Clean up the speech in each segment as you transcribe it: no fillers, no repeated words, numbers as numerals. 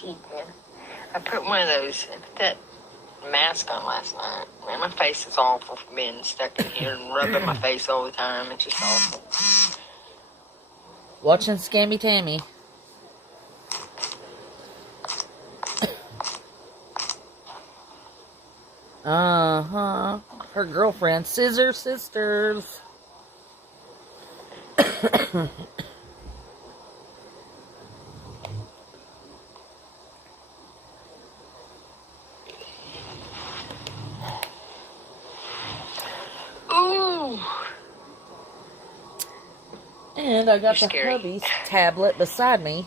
cheek, man. I put one of those, I put that mask on last night. Man, my face is awful from being stuck in here and rubbing my face all the time. It's just awful. Watching Scammy Tammy. Uh-huh. Her girlfriend, Scissor Sisters. Ooh. And I got the hubby's tablet beside me.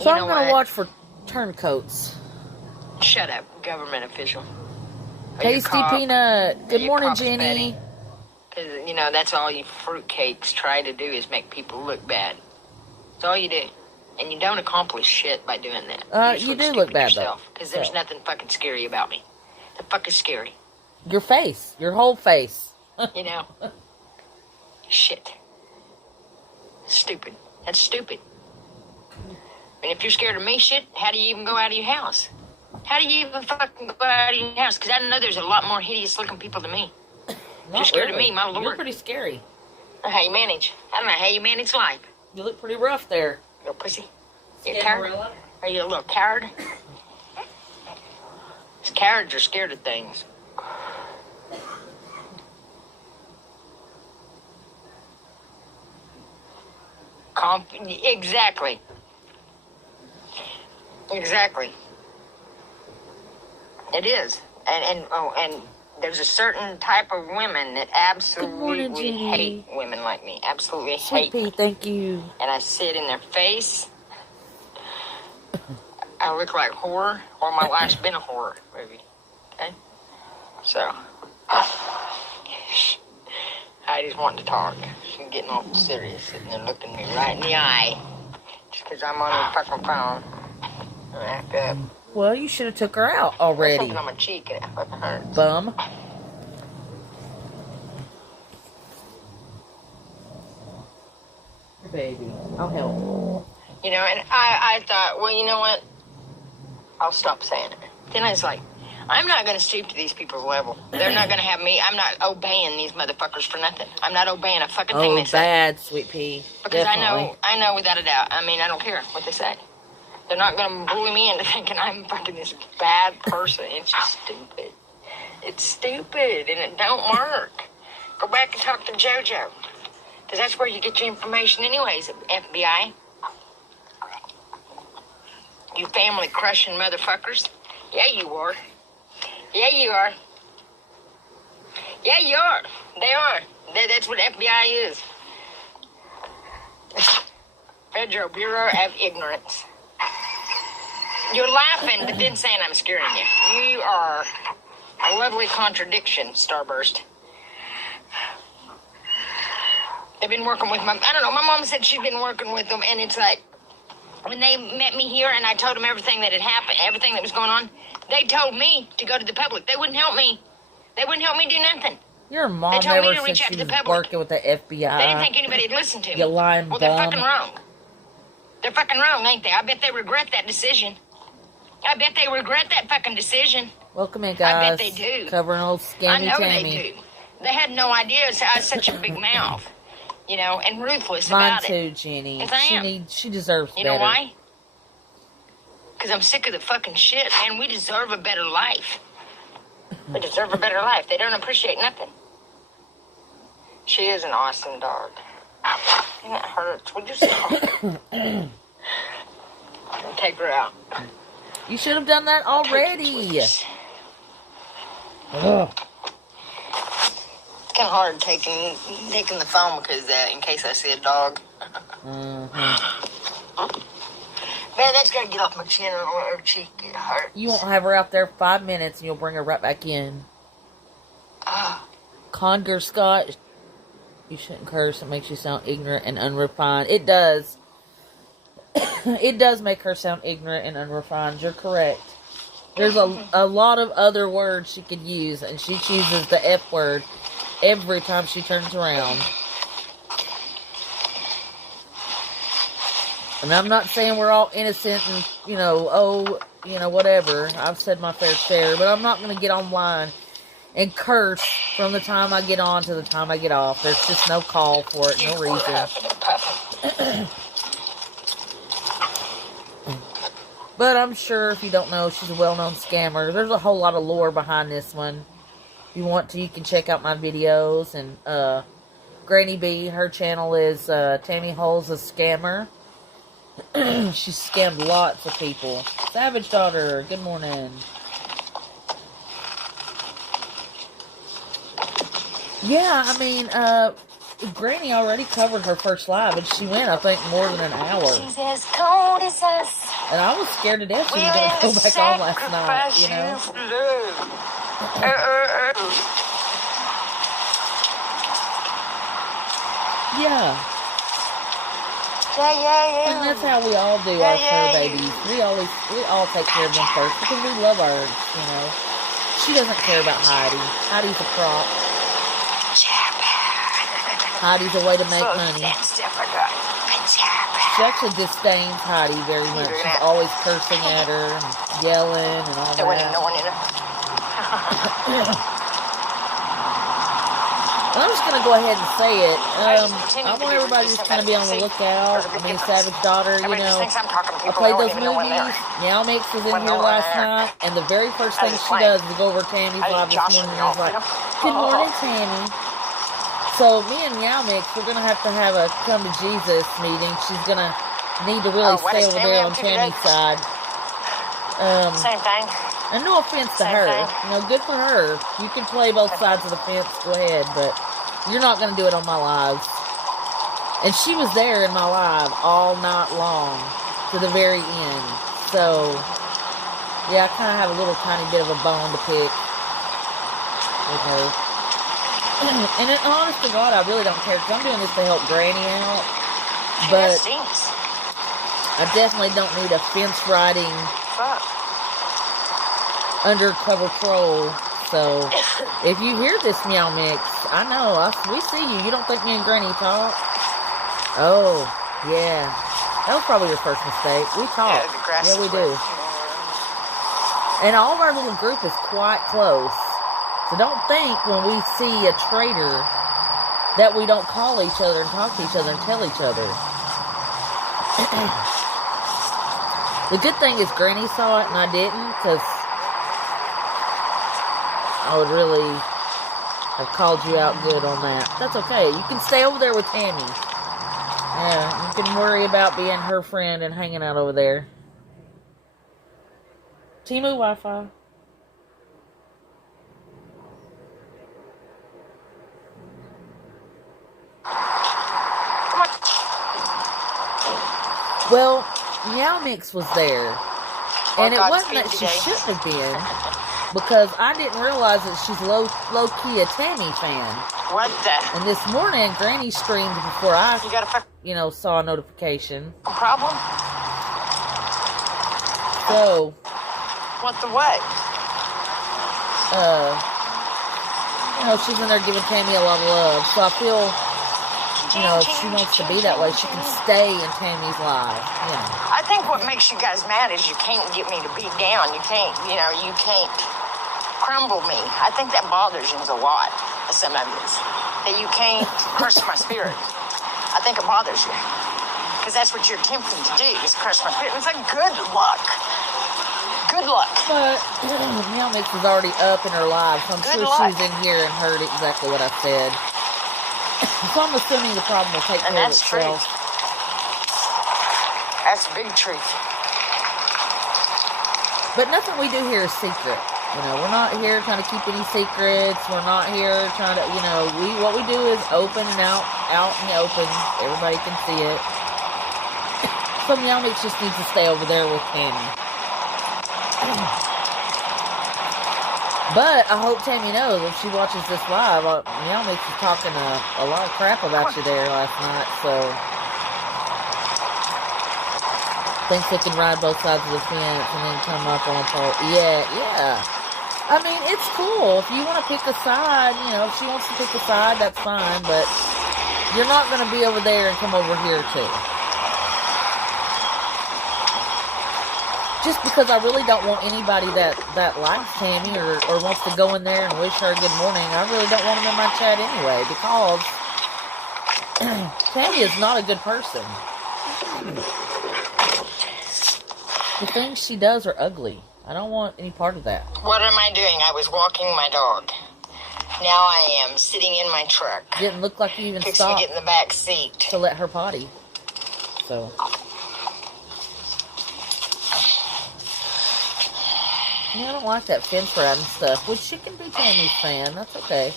So I'm going to watch for turncoats. Shut up, government official. Tasty Peanut. Good morning, Jenny. Because, you know, that's all you fruitcakes try to do is make people look bad. That's all you do. And you don't accomplish shit by doing that. You do look bad, though. Because there's nothing fucking scary about me. The fuck is scary? Your face. Your whole face. You know? Shit. Stupid. That's stupid. And if you're scared of me, shit, how do you even go out of your house? How do you even fucking go out of your house? Because I know there's a lot more hideous-looking people than me. You're scared of me, my lord. You look pretty scary. How you manage? I don't know how you manage life. You look pretty rough there. Little pussy. You tired? Are you a little coward? Cowards are scared of things. Exactly. Exactly. It is. And there's a certain type of women that absolutely hate women like me. Absolutely hate me. Thank you. And I sit in their face. I look like horror, or my life's been a horror movie. Okay? So, Heidi's wanting to talk. She's getting all serious, sitting there looking me right in the eye. Just because I'm on the fucking phone. I act up. Well, you should have took her out already. Something on my cheek and it fucking hurts. Bum. Baby, I'll help. You know, and I thought, well, you know what? I'll stop saying it. Then I was like, I'm not going to stoop to these people's level. They're not going to have me. I'm not obeying these motherfuckers for nothing. I'm not obeying a fucking thing they say. Oh, bad, Sweet Pea. Because definitely. I know without a doubt. I mean, I don't care what they say. They're not going to bully me into thinking I'm fucking this bad person. It's just stupid. It's stupid, and it don't work. Go back and talk to JoJo. Because that's where you get your information anyways, FBI. You family-crushing motherfuckers. Yeah, you are. Yeah, you are. Yeah, you are. They are. That's what FBI is. Federal Bureau of Ignorance. You're laughing, but then saying I'm scaring you. You are a lovely contradiction, Starburst. They've been working with I don't know, my mom said she'd been working with them, and it's like, when they met me here and I told them everything that had happened, everything that was going on, they told me to go to the public. They wouldn't help me. They wouldn't help me do nothing. Your mom never said she was working with the FBI. They didn't think anybody would listen to me. You lying bum. Well, they're fucking wrong. They're fucking wrong, ain't they? I bet they regret that decision. I bet they regret that fucking decision. Welcome in, guys. I bet they do. Covering old Scammy Tammy. I know they do. They had no idea I was such a big mouth, you know, and ruthless about it. Mine too, Jenny. Yes, I am. She deserves better. You know why? Because I'm sick of the fucking shit, man. We deserve a better life. We deserve a better life. They don't appreciate nothing. She is an awesome dog. And that hurts. Would you stop? Take her out. You should have done that already. Ugh. It's kind of hard taking the phone because in case I see a dog. Man, that's gonna get off my chin or her cheek. It hurts. You won't have her out there 5 minutes and you'll bring her right back in. Conger Scott, you shouldn't curse. It makes you sound ignorant and unrefined. It does. It does make her sound ignorant and unrefined. You're correct. There's a lot of other words she could use, and she chooses the F word every time she turns around. And I'm not saying we're all innocent and, whatever. I've said my fair share, but I'm not going to get online and curse from the time I get on to the time I get off. There's just no call for it, no reason. But I'm sure if you don't know, she's a well-known scammer. There's a whole lot of lore behind this one. If you want to, you can check out my videos. And Granny B, her channel is Tammy Holes a Scammer. She's scammed lots of people. Savage Daughter, good morning. Yeah, I mean, Granny already covered her first live, and she went, I think, more than an hour. She's as cold as us. And I was scared to death she was going to go back on last night, you know? Yeah. Yeah. And that's how we all do our fur babies. We all take care of them first because we love ours, you know. She doesn't care about Heidi. Heidi's a prop. Heidi's a way to make money. She actually disdains Heidi very much. She's always cursing at her and yelling and all that. I'm just going to go ahead and say it. I want everybody just kind of be on the lookout. I mean, Savage Daughter, you know. I played those movies. Meow Mix was in here last night. And the very first thing she does is go over Tammy's live this morning. And I was like, good morning, Tammy. So me and Meow Mix, we're going to have a come to Jesus meeting. She's going to need to really stay over there on Tammy's side. Same thing. And no offense to her. You know, good for her. You can play both sides of the fence, go ahead. But you're not going to do it on my lives. And she was there in my live all night long to the very end. So, yeah, I kind of have a little tiny bit of a bone to pick with her. And honest to God, I really don't care, because I'm doing this to help Granny out. But I definitely don't need a fence riding undercover troll. So if you hear this, Meow Mix, I know we see you. You don't think me and Granny talk? Oh, yeah. That was probably your first mistake. We talk. Yeah, we do. And all of our little group is quite close. So don't think when we see a traitor that we don't call each other and talk to each other and tell each other. The good thing is Granny saw it and I didn't, because I would really have called you out good on that. That's okay. You can stay over there with Tammy. Yeah, you can worry about being her friend and hanging out over there. Timu Wi-Fi. Well, Meow Mix was there. And it wasn't that she shouldn't have been, because I didn't realize that she's low-key a Tammy fan. What the? And this morning, Granny streamed before I, saw a notification. Problem? So. What the what? She's in there giving Tammy a lot of love. So I feel, if she wants to be that way, she can stay in Tammy's life, I think what makes you guys mad is you can't get me to beat down. You can't, you can't crumble me. I think that bothers you a lot, some of you. That you can't crush my spirit. I think it bothers you. Because that's what you're attempting to do, is crush my spirit. It's like, good luck. Good luck. But Meow Mix was already up in her live, so I'm sure she was in here and heard exactly what I said. So I'm assuming the problem will take care of itself. Truth. That's big truth. But nothing we do here is secret. We're not here trying to keep any secrets. We're not here trying to, what we do is open and out in the open. Everybody can see it. So Meow Mix just needs to stay over there with Tammy. But I hope Tammy knows if she watches this live, Meow Mix was talking a lot of crap about you there last night, so thinks they can ride both sides of the fence and then come up on pole. Yeah. I mean, it's cool. If you want to pick a side, if she wants to pick a side, that's fine, but you're not going to be over there and come over here too. just because I really don't want anybody that likes Tammy or wants to go in there and wish her good morning. I really don't want them in my chat anyway, because Tammy is not a good person. The things she does are ugly. I don't want any part of that. What am I doing? I was walking my dog. Now I am sitting in my truck. Didn't look like you even Fixing stopped to get in the back seat. to let her potty. So. Yeah, I don't like that fence riding stuff, which she can be Tammy's fan. That's okay.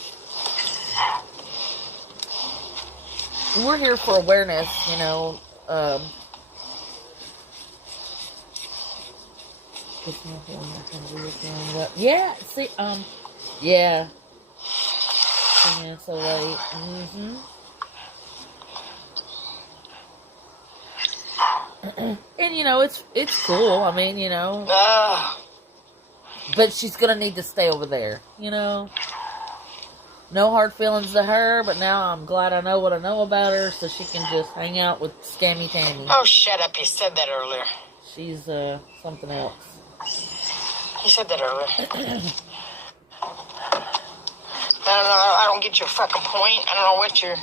We're here for awareness, you know. Yeah, see, yeah. Yeah, so late. And you know, it's cool. I mean, you know. But she's gonna need to stay over there, you know. No hard feelings to her, but now I'm glad I know what I know about her, so she can just hang out with Scammy Tammy. Oh, shut up! You said that earlier. She's something else. You said that earlier. I don't get your fucking point. I don't know what you're.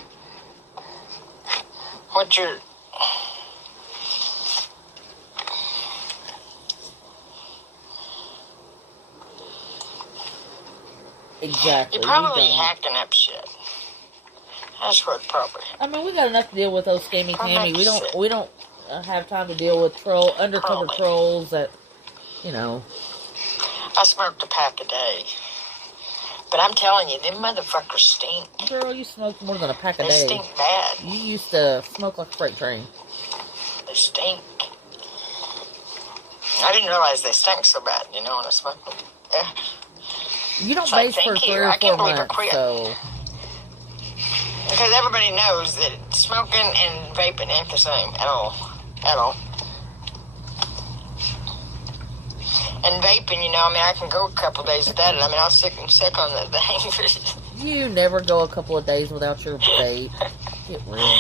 Exactly. You're probably hacking up shit. That's what probably. I mean, we got enough to deal with those Scammy Tammy. We don't have time to deal with undercover trolls that, you know. I smoked a pack a day. But I'm telling you, them motherfuckers stink. Girl, you smoked more than a pack a day. They stink bad. You used to smoke like a freight train. They stink. I didn't realize they stank so bad, you know, when I smoked them. Yeah. You don't base for 3 or 4 months, so. Because everybody knows that smoking and vaping ain't the same at all. At all. And vaping, you know, I mean, I can go a couple days without it. I mean, I was sick on that thing. You never go a couple of days without your vape. Get real.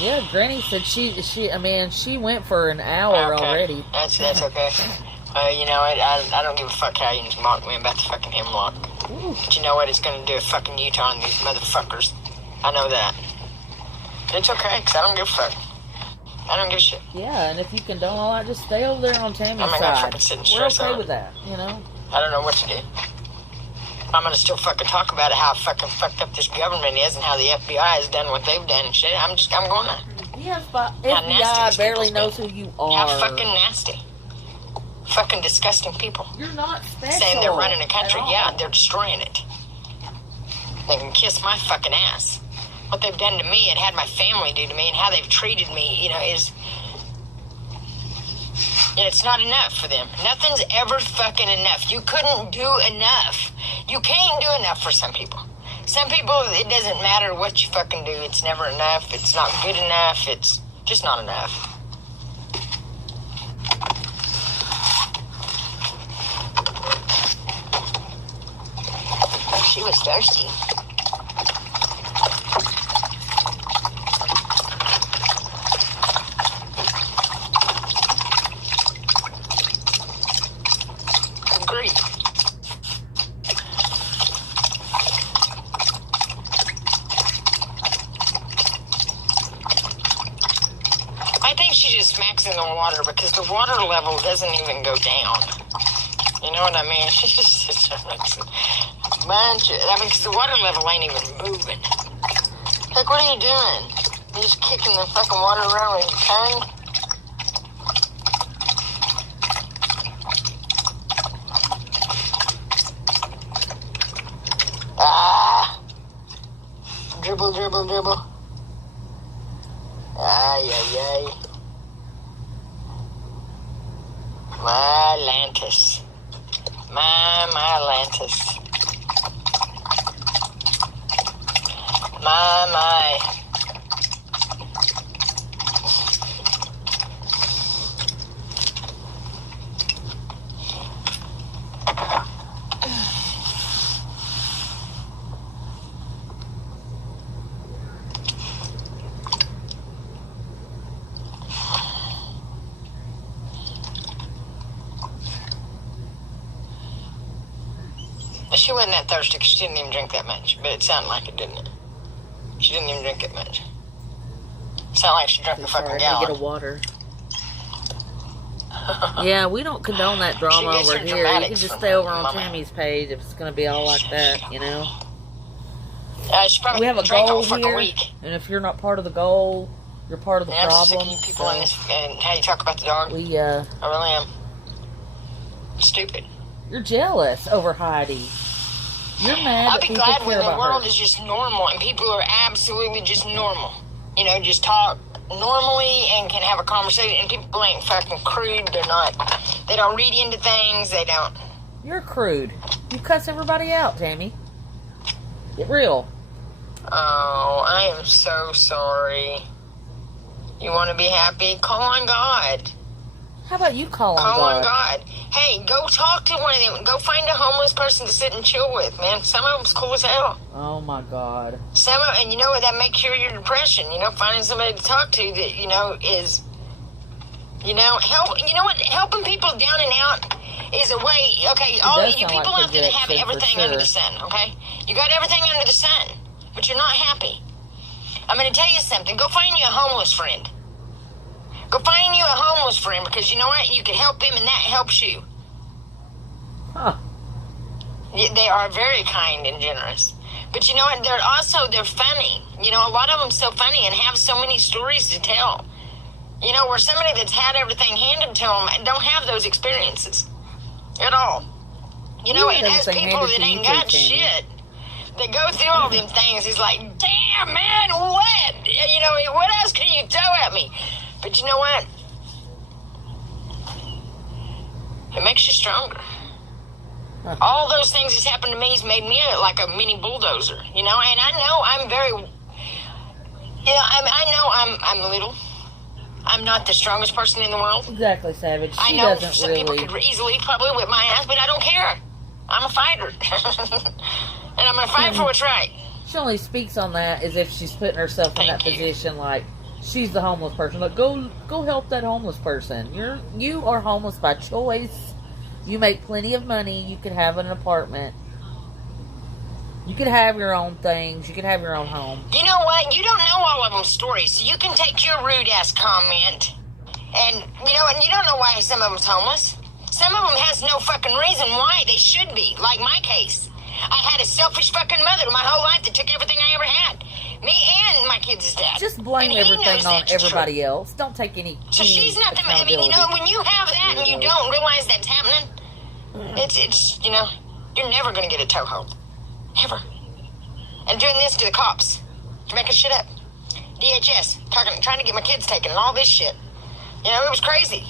Yeah, Granny said she went for an hour already. That's okay. You know, I don't give a fuck how you just mock me about the fucking hemlock. Ooh. But you know what? It's going to do a fucking U-turn on these motherfuckers. I know that. It's okay, because I don't give a fuck. I don't give a shit. Yeah, and if you condone all that, just stay over there on Tammy's I'm not side. fucking sit and We're stress okay out. with that, you know? I don't know what to do. I'm going to still fucking talk about it, how fucking fucked up this government is and how the FBI has done what they've done and shit. I'm going to. Yes, but FBI barely knows who you are. How fucking nasty. Fucking disgusting people. You're not special. Saying they're running a country. Yeah, they're destroying it. They can kiss my fucking ass. What they've done to me and had my family do to me and how they've treated me, you know, is... And it's not enough for them. Nothing's ever fucking enough. You couldn't do enough. You can't do enough for some people. Some people, it doesn't matter what you fucking do. It's never enough. It's not good enough. It's just not enough. Oh, she was thirsty. Agreed. I think she just smacks in the water because the water level doesn't even go down. You know what I mean? She just sits there like a bunch of, because the water level ain't even moving. Like, what are you doing? You're just kicking the fucking water around with your tongue? Dribble, dribble, dribble. Ay, ay, ay. My Lantis. My Lantis. My. She wasn't that thirsty because she didn't even drink that much. But it sounded like it, didn't it? She didn't even drink it much. Sounded like she drank a fucking Sorry, I gallon. gotta get a water. Yeah, we don't condone that drama She gets over her here. You dramatics can just from stay over her on mama. Tammy's page if it's gonna be all like that, you know? She probably We have a drank all goal fucking here, week. and if you're not part of the goal, you're part of the And I'm sick of problem. you people in this and how you talk about the dog. We, I really am. Stupid. you're jealous over Heidi. You're mad I'll that be people glad care when the about world her. is just normal and people are absolutely just normal. You know, just talk normally and can have a conversation, and people ain't fucking crude. They don't read into things. They don't. You're crude. You cuss everybody out, Tammy. Get real. Oh, I am so sorry. You want to be happy? Call on God. How about you call on Call God? on God. Hey, go talk to one of them. Go find a homeless person to sit and chill with, man. Some of them's cool as hell. Oh my God. And you know what? That may cure your depression. You know, finding somebody to talk to that, you know, is, you know, help. You know what? Helping people down and out is a way. Okay, all does you sound people like out there that have projection, for everything under sure. the sun, okay? You got everything under the sun, but you're not happy. I'm going to tell you something. Go find you a homeless friend. Go find you a homeless friend, because you know what? You can help him and that helps you. Huh. They are very kind and generous. But you know what? They're funny. You know, a lot of them so funny and have so many stories to tell. You know, where somebody that's had everything handed to them don't have those experiences at all. You know, You and had as everything people handed that to you ain't too, got Tammy. shit, they go through all them things. It's like, damn, man, what? You know, what else can you throw at me? But you know what? It makes you stronger. Huh. All those things that's happened to me has made me like a mini bulldozer, you know. And I know I'm very, you know, I know I'm little. I'm not the strongest person in the world. Exactly, Savage. I She know doesn't some really. people could easily probably whip my ass, but I don't care. I'm a fighter, and I'm gonna fight for what's right. She only speaks on that as if she's putting herself in that Thank you. position, like she's the homeless person. Like, go help that homeless person. You are homeless by choice. You make plenty of money. You could have an apartment. You could have your own things. You could have your own home. You know what? You don't know all of them stories, so you can take your rude ass comment, and you don't know why some of them's homeless. Some of them has no fucking reason why they should be. Like my case, I had a selfish fucking mother my whole life that took everything I ever had. Me and my kids' dad. Just blame And he everything knows on that's everybody true. else. Don't take any. So she's not the. I mean, you know, when you have that and you don't realize that's happening, it's you know, you're never gonna get a toehold, ever. And doing this to the cops, to making shit up. DHS, trying to get my kids taken and all this shit. You know, it was crazy.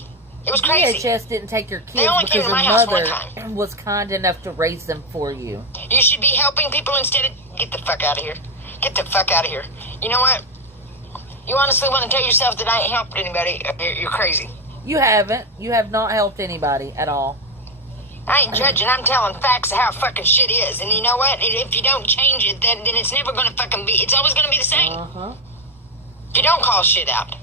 It was crazy. DHS didn't take your kids They only came because to your my house one mother time. was kind enough to raise them for you. You should be helping people instead of... Get the fuck out of here. Get the fuck out of here. You know what? You honestly want to tell yourself that I ain't helped anybody? You're crazy. You haven't. You have not helped anybody at all. I ain't judging. I'm telling facts of how fucking shit is. And you know what? If you don't change it, then it's never going to fucking be... It's always going to be the same. Uh-huh. If you don't call shit out.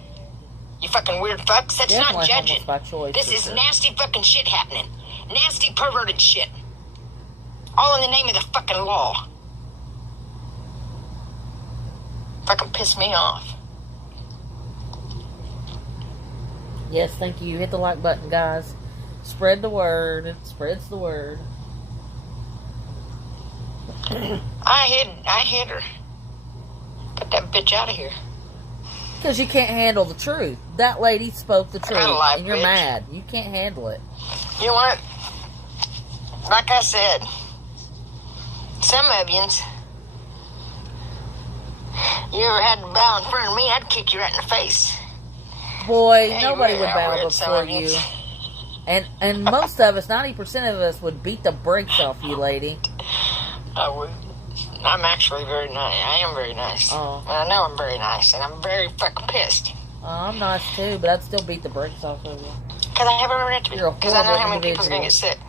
You fucking weird fucks. That's Definitely not judging. homeless by choice, This for is sure. nasty fucking shit happening. Nasty perverted shit. All in the name of the fucking law. Fucking piss me off. Yes, thank you. Hit the like button, guys. Spread the word. It spreads the word. I hit her. Get that bitch out of here. Because you can't handle the truth. That lady spoke the truth. got a life, And you're bitch. mad. You can't handle it. You know what? Like I said, some of yous, you ever had to bow in front of me, I'd kick you right in the face. Boy, Hey, nobody we're would bow outward, some before of you. yous. And most of us, 90% of us, would beat the brakes off you, lady. I would. I'm actually very nice. I am very nice. Oh. And I know I'm very nice, and I'm very fucking pissed. I'm nice too, but I'd still beat the brakes off of you. Because I have every right to be. You're a Because I know horrible how many people's going to get individual. sick.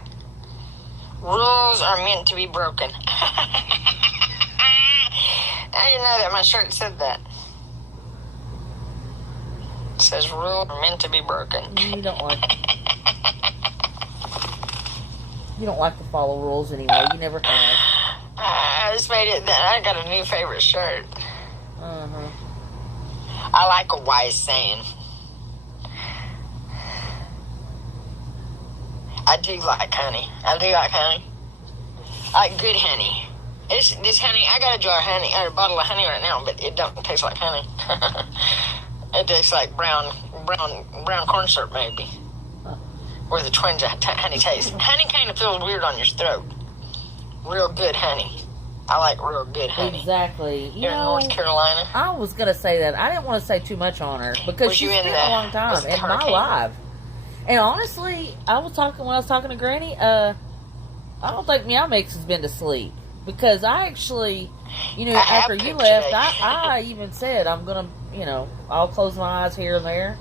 Rules are meant to be broken. I didn't know that my shirt said that. It says rules are meant to be broken. You don't like it. You don't like to follow rules anyway. You never have. I just made it that I got a new favorite shirt. Uh-huh. I like a wise saying. I do like honey. I like good honey. This honey, I got a jar of honey, or a bottle of honey right now, but it don't taste like honey. It tastes like brown corn syrup, maybe. Or the twinge of honey taste. Honey kind of feels weird on your throat. Real good honey. I like real good honey. Exactly. You're in North Carolina. I was gonna say that. I didn't want to say too much on her because she's been a long time in my life. And honestly, when I was talking to Granny, I don't think Meow Mix has been to sleep. Because I actually, after you left, I even said I'm gonna, I'll close my eyes here and there.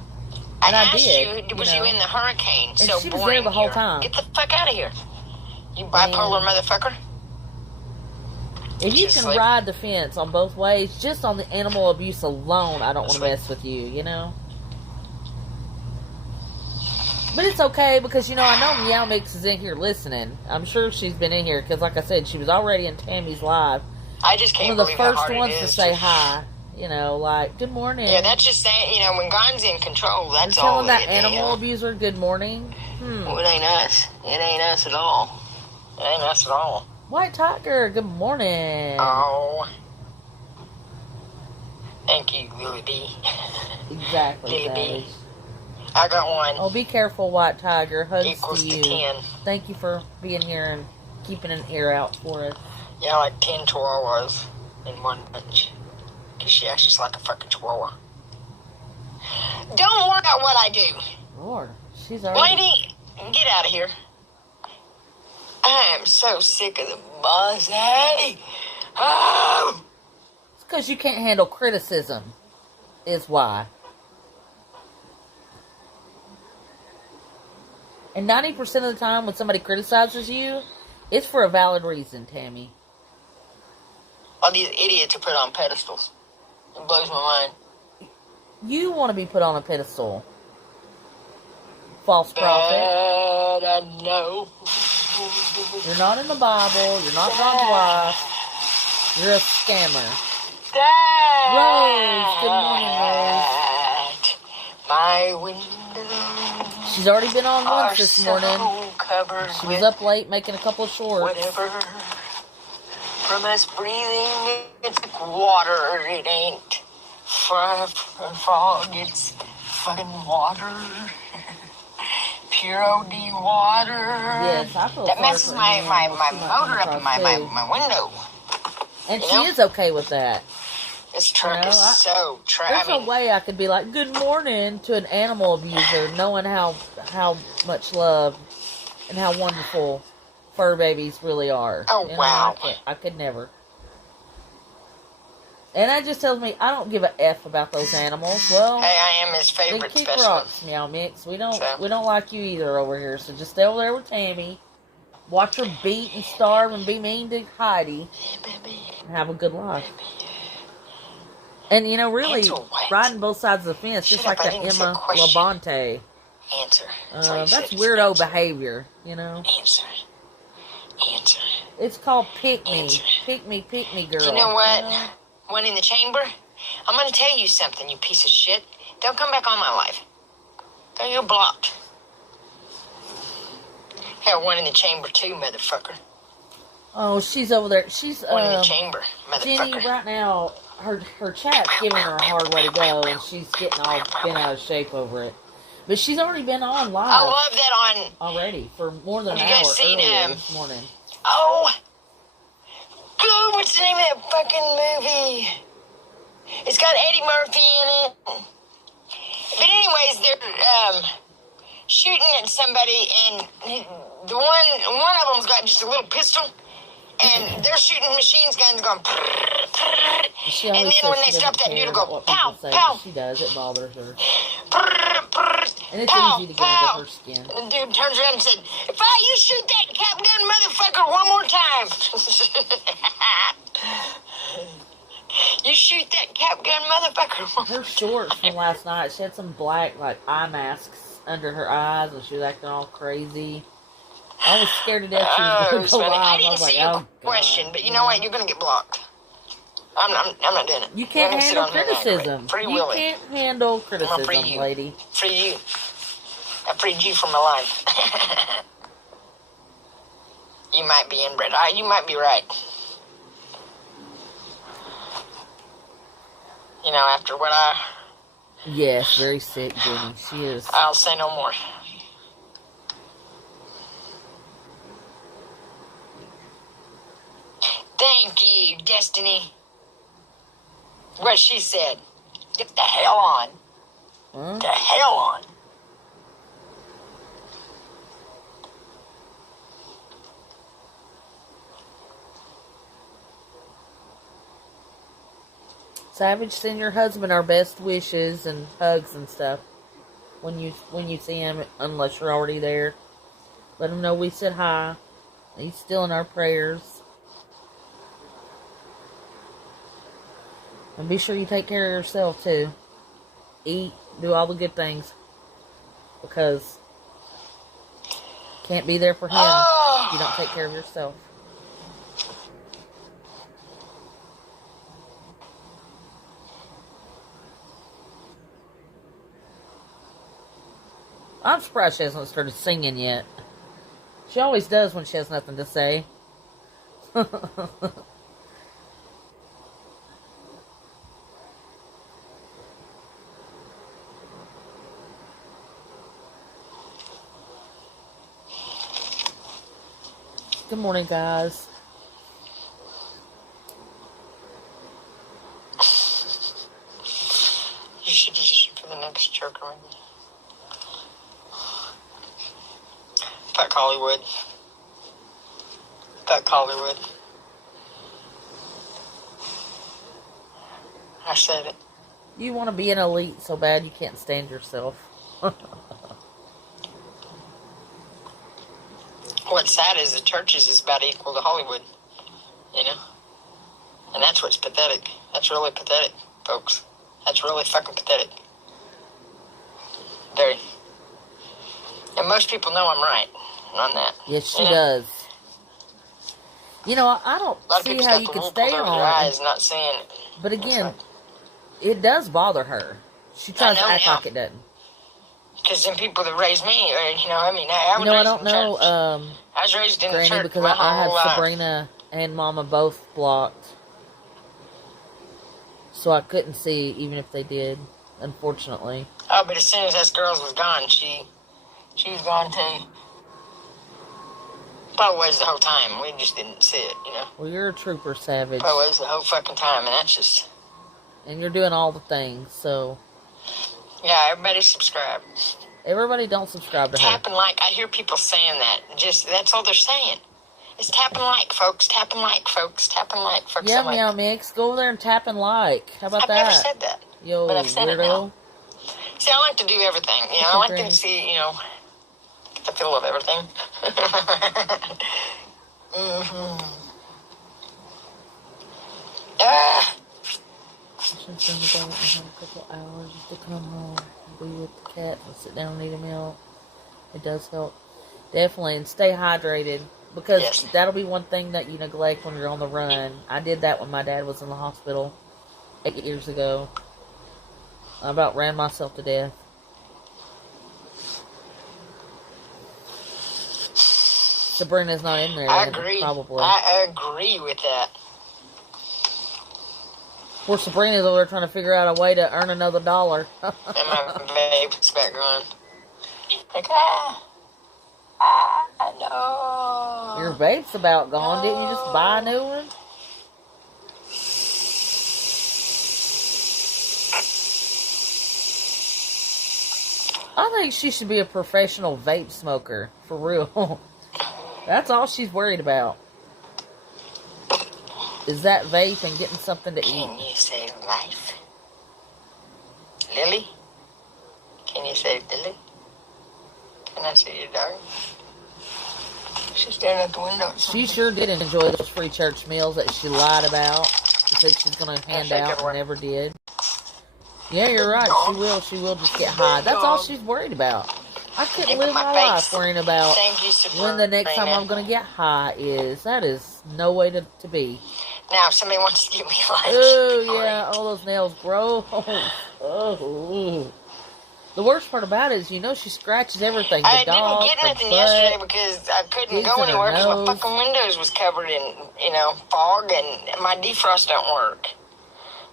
And I did. Was you in the hurricane? And so she was there the whole time. Get the fuck out of here. You bipolar motherfucker. If you can ride the fence on both ways, just on the animal abuse alone, I don't want to mess with you, But it's okay because, I know Meow Mix is in here listening. I'm sure she's been in here because, like I said, she was already in Tammy's live. I just can't believe one of the how first hard ones it to is say hi. Like, good morning. Yeah, that's just saying, when God's in control, that's You're all. Telling that animal abuser good morning? Well, it ain't us. It ain't us at all. It ain't us at all. White Tiger, good morning. Oh. Thank you, Lily B. Exactly, Lily Savage. B. I got one. Oh, be careful, White Tiger. Hugs Equals to you. to 10. Thank you for being here and keeping an ear out for us. Yeah, like 10 chihuahuas in one bunch. Because she acts just like a fucking chihuahua. Don't worry about what I do. Lord, she's already... Lady, get out of here. I am so sick of the buzz. Hey! Oh! It's because you can't handle criticism, is why. And 90% of the time when somebody criticizes you, it's for a valid reason, Tammy. All these idiots are put on pedestals. It blows my mind. You want to be put on a pedestal. False prophet. But I know. You're not in the Bible. You're not God's wife. You're a scammer. Rose, good morning, Rose. My window. She's already been on once this morning. She was up late making a couple of shorts. Whatever. From us breathing, it's water. It ain't frog. It's fucking water. Pure OD water. Yes, I feel that sorry messes for my Ann. motor up in my window. And she is okay with that. This truck is so There's no way I could be like, good morning to an animal abuser, knowing how much love and how wonderful fur babies really are. Oh, wow. I could never. And that just tells me I don't give a F about those animals. Well, hey, I am his favorite they kick specimen. rocks, Meow Mix. We don't like you either over here. So just stay over there with Tammy. Watch her beat and starve and be mean to Heidi. And have a good life. And, really, riding both sides of the fence, just like that Emma Labonte. Answer. That's weirdo behavior, Answer. It's called pick me. Pick me, girl. You know what? One in the chamber? I'm going to tell you something, you piece of shit. Don't come back on my life. You're blocked. Hell, one in the chamber too, motherfucker. Oh, she's over there. She's one in the chamber, motherfucker. Jenny, right now, her chat's giving her a hard way to go, and she's getting all bent out of shape over it. But she's already been on live. I love that on... Already, for more than an hour earlier this morning. Oh! God, what's the name of that fucking movie? It's got Eddie Murphy in it. But anyways, they're shooting at somebody, and the one of them's got just a little pistol, and they're shooting machine guns going. And then when they stop, that dude will go pow, pow. She does. It bothers her. And it's pow, easy to get pow. under her skin. And the dude turns around and said, "If you shoot that cap gun motherfucker one more time." You shoot that cap gun motherfucker. Her shorts from last night, she had some black eye masks under her eyes, and she was acting all crazy. I was scared to death she was It going was to go funny. live. I I didn't was like, see your oh, question, God. but you know what? You're going to get blocked. I'm not doing it. You can't I'm gonna sit handle on here and act right. criticism. Free You Willy. can't handle I'm gonna free criticism, you. lady. Free you. I freed you from my life. You might be inbred. You might be right. You know, after what Yes, very sick, Jenny. She is. I'll say no more. Thank you, Destiny. What she said. Get the hell on. Huh? The hell on. Savage, send your husband our best wishes and hugs and stuff when you see him, unless you're already there. Let him know we said hi. He's still in our prayers. And be sure you take care of yourself too. Eat, do all the good things, because can't be there for him if you don't take care of yourself. I'm surprised she hasn't started singing yet. She always does when she has nothing to say. Good morning, guys. You should audition for the next Joker movie. Fuck Hollywood. Fuck Hollywood. I said it. You want to be an elite so bad you can't stand yourself. What's sad is the churches is about equal to Hollywood. You know? And that's what's pathetic. That's really pathetic, folks. That's really fucking pathetic. Very. And most people know I'm right on that. Yes, she You know? does. You know, I don't A lot of see people how got you the can wool stay pulled over on their it. eyes, not seeing it. But again, That's it does bother her. She tries to know act now. like it doesn't. Because then people that raised me, or, you know, I mean, I was You know, I raised don't in the know, church. I was raised in the Granny, church because my I whole have life. Sabrina and Mama both blocked. So I couldn't see, even if they did, unfortunately. Oh, but as soon as us girls was gone, she was gone too. Probably was the whole time. We just didn't see it, you know. Well, you're a trooper, Savage. Probably was the whole fucking time, and that's just... And you're doing all the things, so... Yeah, everybody subscribe. Everybody don't subscribe to her. Tap and like. I hear people saying that. Just, that's all they're saying. It's tap and like, folks. Tap and like, folks. Tap and like, folks. Yeah, I'm like, Meow Mix. Go over there and tap and like. How about I've that? never said that. Yo, but I've said it weirdo. now. See, I like to do everything. You know, I like Granny. to see, you know, get the feel of everything. Ah. Should send the boat and have a couple hours just to come home and be with the cat and sit down and eat a meal. It does help. Definitely. And stay hydrated. Because Yes. that'll be one thing that you neglect when you're on the run. I did that when my dad was in the hospital 8 years ago. I about ran myself to death. Sabrina's not in there. I then, agree. Probably. I agree with that. Poor Sabrina's over there trying to figure out a way to earn another $1. And my vape's back going. Like, no. Your vape's about gone. Didn't you just buy a new one? I think she should be a professional vape smoker. For real. That's all she's worried about. Is that vape and getting something to Can eat. you save life? Lily? Can you save Lily? Can I see your dog? She's staring at the window. She sure did enjoy those free church meals that she lied about. She said she's going to hand out and never did. Yeah, you're right. She will. She will just get high. That's all she's worried about. I couldn't Dip live in my face. life worrying about Thank you, Sabrina. when the next time I'm going to get high is. That is no way to be. Now, if somebody wants to give me lunch. Oh, yeah. All those nails gross. Oh. The worst part about it is, you know, she scratches everything. The I dog, didn't get the nothing butt. yesterday because I couldn't digs go in her anywhere because my nose. fucking windows was covered in, fog, and my defrost don't work.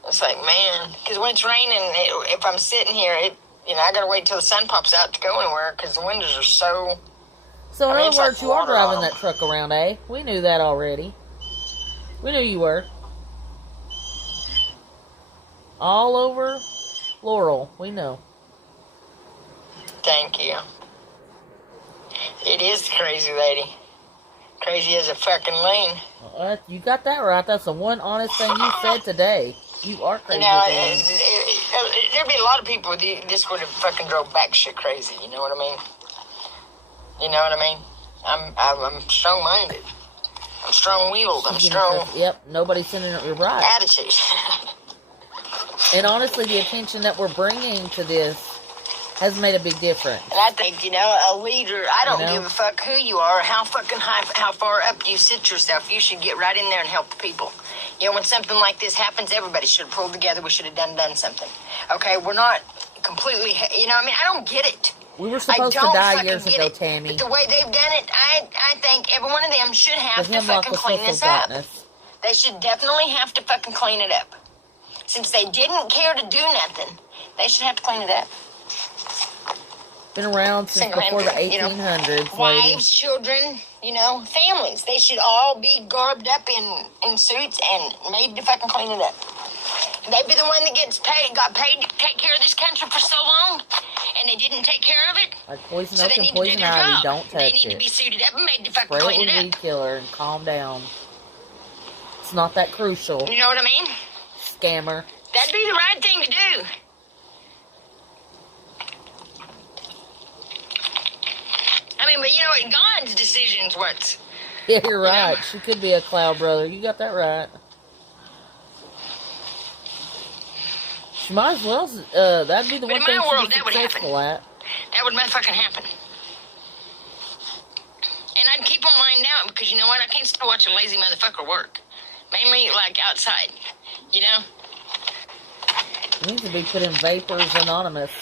It's like, man, because when it's raining, if I'm sitting here, I gotta wait till the sun pops out to go anywhere because the windows are so. So, in it's other words, like you are water driving on 'em. that truck around, eh? We knew that already. We knew you were. All over Laurel. We know. Thank you. It is crazy, lady. Crazy as a fucking lane. You got that right. That's the one honest thing you said today. You are crazy. There'd be a lot of people. This would have fucking drove back shit crazy. You know what I mean? You know what I mean? I'm strong-minded. I'm strong-willed. I'm strong. Yep. Nobody's sending it right. Attitude. And honestly, the attention that we're bringing to this has made a big difference. And I think, a leader, I don't give a fuck who you are or how fucking high, how far up you sit yourself. You should get right in there and help the people. When something like this happens, everybody should have pulled together. We should have done something. Okay, we're not completely, I don't get it. We were supposed to die years ago, Tammy. But the way they've done it, I think every one of them should have The to hemlock fucking was clean supposed this to up. darkness. They should definitely have to fucking clean it up. Since they didn't care to do nothing, they should have to clean it up. Been around since before the 1800s. Wives, children, families. They should all be garbed up in suits and made to fucking clean it up. They'd be the one that got paid to take care of this country for so long, and they didn't take care of it. Like poison So oak they and need to do poison their ivy, job. don't touch They need to it. be suited up and made to fucking Spray it clean with it up. weed killer and calm down. It's not that crucial. You know what I mean? Scammer. That'd be the right thing to do. But God's decision's what's. Yeah, you're right. She could be a cloud brother. You got that right. She might as well. That'd be the one thing she'd be successful at. That would fucking happen. And I'd keep them lined out because you know what? I can't still watch a lazy motherfucker work. Mainly like outside. It needs to be put in Vapors Anonymous.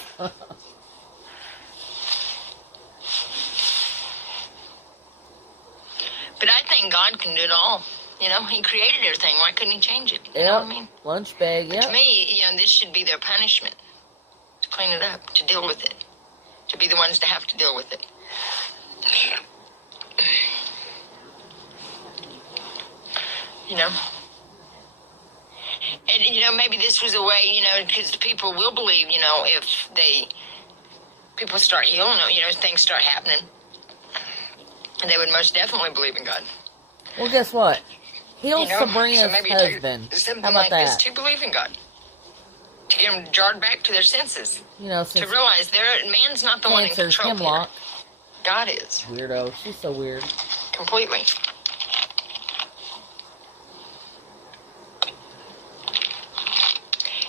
But I think God can do it all. He created everything. Why couldn't he change it? You know what I mean? Lunch bag, yeah. To me, this should be their punishment. To clean it up, to deal with it. To be the ones to have to deal with it. And, maybe this was a way, because people will believe, if people start healing, things start happening. And they would most definitely believe in God. Well, guess what? Heal Sabrina's husband. Something How about like this that? to believe in God. To get them jarred back to their senses. Since to realize man's not the one in control hemlock. here. God is. Weirdo. She's so weird. Completely.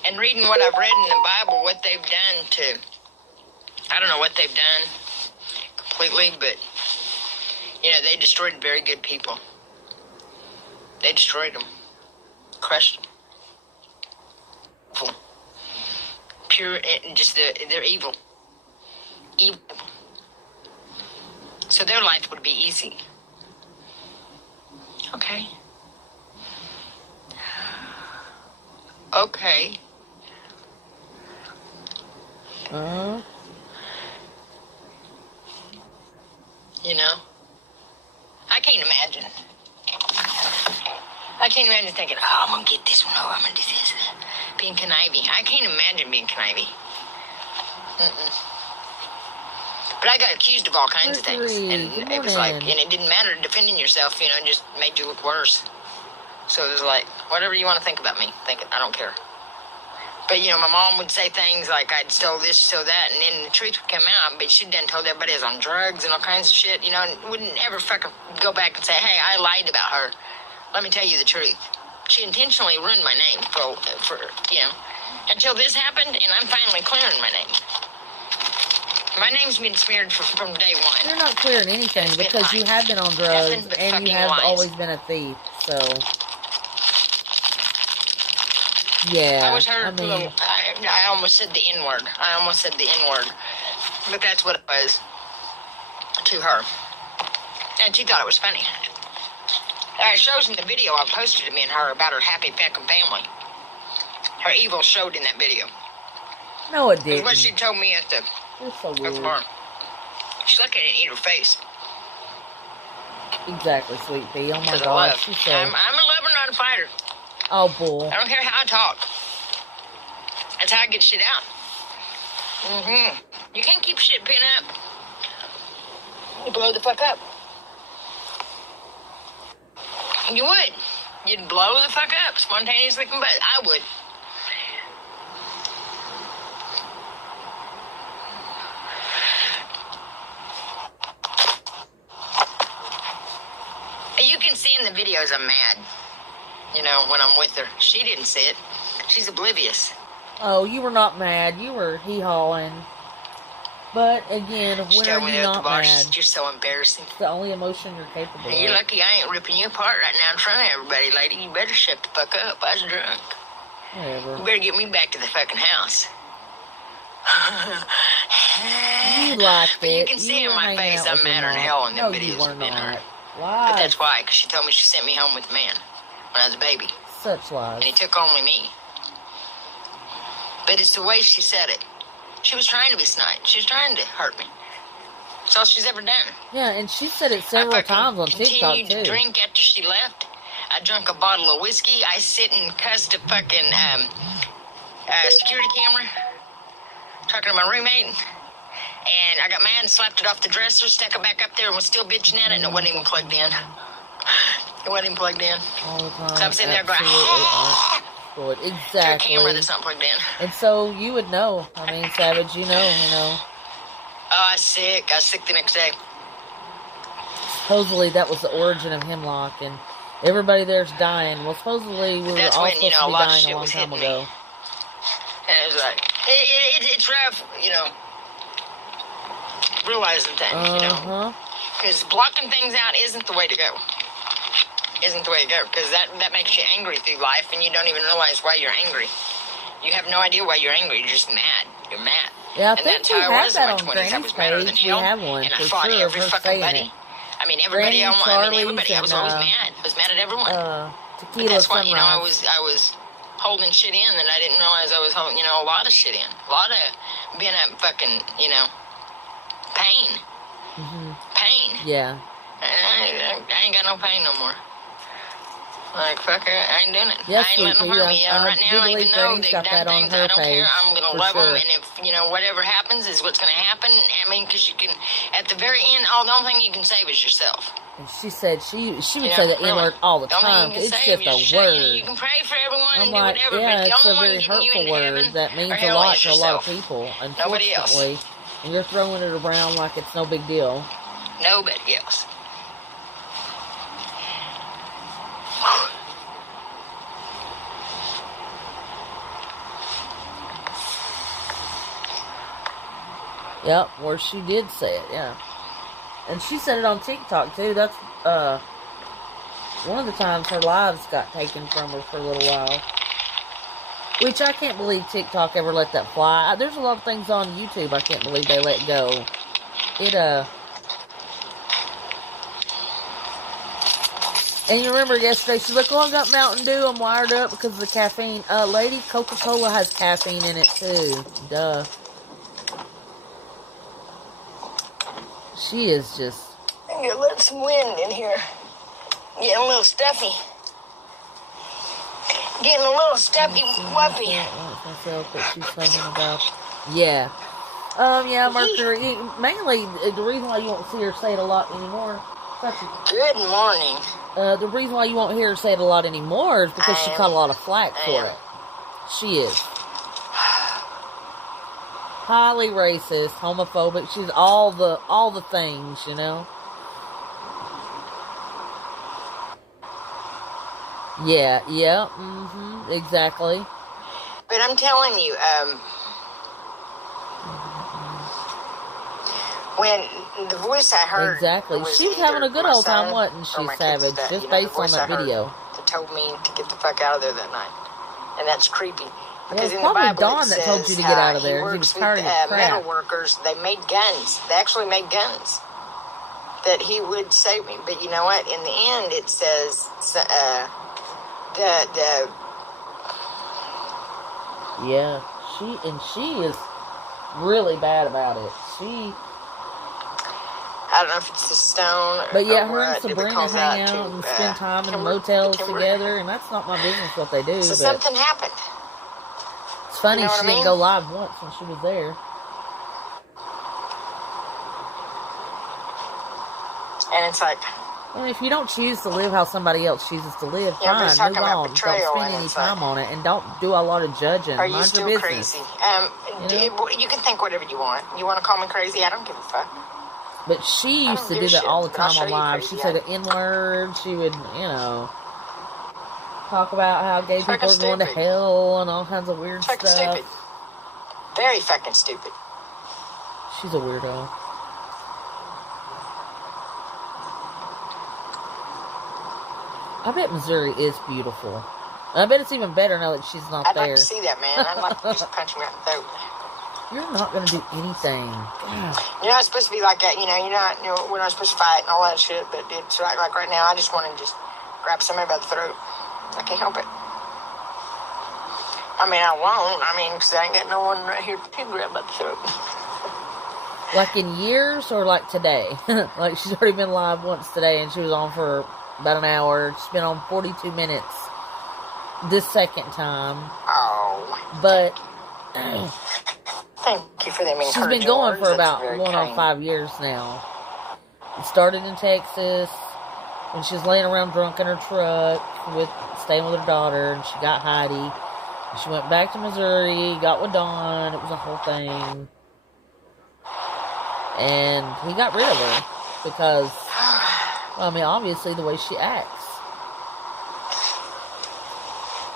And reading what I've read in the Bible, what they've done I don't know what they've done completely, but, they destroyed very good people. They destroyed them. Crushed them. Pure, they're evil. Evil. So their life would be easy. Okay. Okay. I can't imagine. I can't imagine thinking, I'm going to get this one. Oh, I'm going to do this. Being conniving. I can't imagine being conniving. But I got accused of all kinds of things. And it was like, and it didn't matter defending yourself, it just made you look worse. So it was like, whatever you want to think about me, think it. I don't care. But, my mom would say things like I'd stole this, stole that, and then the truth would come out, but she'd done told everybody I was on drugs and all kinds of shit, and wouldn't ever fucking go back and say, hey, I lied about her. Let me tell you the truth. She intentionally ruined my name for until this happened, and I'm finally clearing my name. My name's been smeared from day one. You're not clearing anything It's been because you lies. have been on drugs Nothing but and you fucking have lies. always been a thief. So, yeah. I was hurt. I mean, I almost said the N-word. But that's what it was to her. And she thought it was funny. It shows in the video I posted to me and her about her happy fucking family. Her evil showed in that video. no, it It was didn't. what she told me at the You're so weird. bar. She's looking at eat her face. Exactly, sweet pea. Oh my Because I God, love. she's so. I'm a lover, not a fighter. Oh, bull. I don't care how I talk. That's how I get shit out. You can't keep shit pinned up. You blow the fuck up. You would. You'd blow the fuck up, spontaneously, but I would. You can see in the videos I'm mad. You know, when I'm with her. She didn't see it. She's oblivious. Oh, you were not mad. You were hee-hawing. But, again, She when told are me you that at the not bar. mad? You're so embarrassing. It's the only emotion you're capable of. You're lucky I ain't ripping you apart right now in front of everybody, lady. You better shut the fuck up. I was drunk. Whatever. You better get me back to the fucking house. You liked But you it. can see were in my hanging face out I'm with your madder than mom. hell in them No, you videos were of being her. not. Why? But that's why, because she told me she sent me home with a man when I was a baby. Such lies. And he took only me. But it's the way she said it. She was trying to be snide. She was trying to hurt me. That's all she's ever done. Yeah, and she said it several I fucking times on TikTok, continued too. to drink after she left. I drank a bottle of whiskey. I sit and cussed a fucking security camera. Talking to my roommate. And I got mad and slapped it off the dresser, stuck it back up there, and was still bitching at it, and it wasn't even plugged in. It wasn't even plugged in. All the time. So I'm sitting there going, Absolutely to a exactly. camera that's not plugged in. And so you would know. I mean, Savage, you know. Oh, I was sick. I was sick the next day. Supposedly that was the origin of hemlock, and everybody there's dying. Well, supposedly we were That's all when, supposed you to know, a be lot of dying shit a long was time hitting me. ago. And it was like, it's rough, you know, realizing things, you know. Because blocking things out isn't the way to go. Isn't the way to go. Because that makes you angry through life, and you don't even realize why you're angry. You have no idea why you're angry. You're just mad. You're mad. Yeah, I And think that's we how I have was in that my on 20s. I Granny's was madder than page. We hell. have one And I for fought sure of every her fucking saying buddy. it. I mean, everybody. Granny, Everybody. I was always Charlie's, mad. I was mad at everyone. But Tequila that's why, Sunrise. you know, I was holding shit in, and I didn't realize I was holding, you know, a lot of shit in. A lot of being up fucking, you know, pain. Pain. Yeah. I ain't got no pain no more. Like, fuck it, I ain't doing it. Yes, I ain't letting them sweetie, hurt me. I Right do now, believe even though Granny's they've got done that on things her I don't care, page, I'm going to for love them. sure. And if, you know, whatever happens is what's going to happen. I mean, because you can, at the very end, the only thing you can save is yourself. And she said she would You say know, the N-word all the The only thing time. you can It's save just is a word. You can pray for everyone I'm and like, do whatever, yeah, but the it's a only one very getting you hurtful into word heaven that means or a hell lot is to a lot of yourself. people, Nobody else. unfortunately. And you're throwing it around like it's no big deal. Nobody else. Yep, where she did say it, yeah. And she said it on TikTok, too. That's, one of the times her lives got taken from her for a little while. Which I can't believe TikTok ever let that fly. There's a lot of things on YouTube I can't believe they let go. And you remember yesterday, she's like, oh, I got Mountain Dew, I'm wired up because of the caffeine. Lady, Coca-Cola has caffeine in it, too. Duh. She is just... I'm going to let some wind in here. Getting a little stuffy. Getting a little stuffy wuppy. Myself that she's thinking about. Yeah. Yeah, Mercury. Mainly, the reason why you won't see her say it a lot anymore. Good morning. The reason why you won't hear her say it a lot anymore is because she caught a lot of flack for it. She is. Highly racist, homophobic. She's all the things, you know. Yeah, exactly. But I'm telling you, when the voice I heard. Exactly. She was having a good old time, wasn't she, Savage? Just based on that video. That told me to get the fuck out of there that night. And that's creepy. Because Well, in the probably Bible Dawn it that says told you to get out of there. He He works was tired with of crap. metal workers. They made guns. They actually made guns. That he would save me. But you know what? In the end, it says Yeah, she is really bad about it. I don't know if it's the stone. But yeah, or her and what, if it Sabrina calls hang to, out and spend time in timber- motels timber. together, and that's not my business what they do. So But something happened. it's funny You know what she I didn't mean? go live once when she was there. And it's like, And if you don't choose to live how somebody else chooses to live, Yeah, but it's fine, talking move about on. Don't betrayal, spend and any it's time like, on it, and don't do a lot of judging. are you Mind still your business. crazy? You can think whatever you want. You want to call me crazy? I don't give a fuck. But she I used don't to give do a that shit, all the but I'll time show on you live. crazy, She'd say yeah. the N-word. She would, talk about how gay people Fucking are going to stupid. hell and all kinds of weird Fucking stuff. stupid. Very fucking stupid. She's a weirdo. I bet Missouri is beautiful. I bet it's even better now that she's not I'd there. like to see that, man. I'd like to just punch him out the throat. You're not going to do anything. God. You're not supposed to be like that, we're not supposed to fight and all that shit, but it's like right now, I just want to just grab somebody by the throat. I can't help it. I mean, I won't. Because I ain't got no one right here to grab by the throat. Like in years or like today? Like she's already been live once today and she was on for about an hour. She's been on 42 minutes this second time. Oh. But Thank you for them encouraging she's been going words. for That's about very going on kind. 5 years now. It started in Texas when she was laying around drunk in her truck staying with her daughter, and she got Heidi. She went back to Missouri, got with Dawn. It was a whole thing. And he got rid of her because, obviously the way she acts.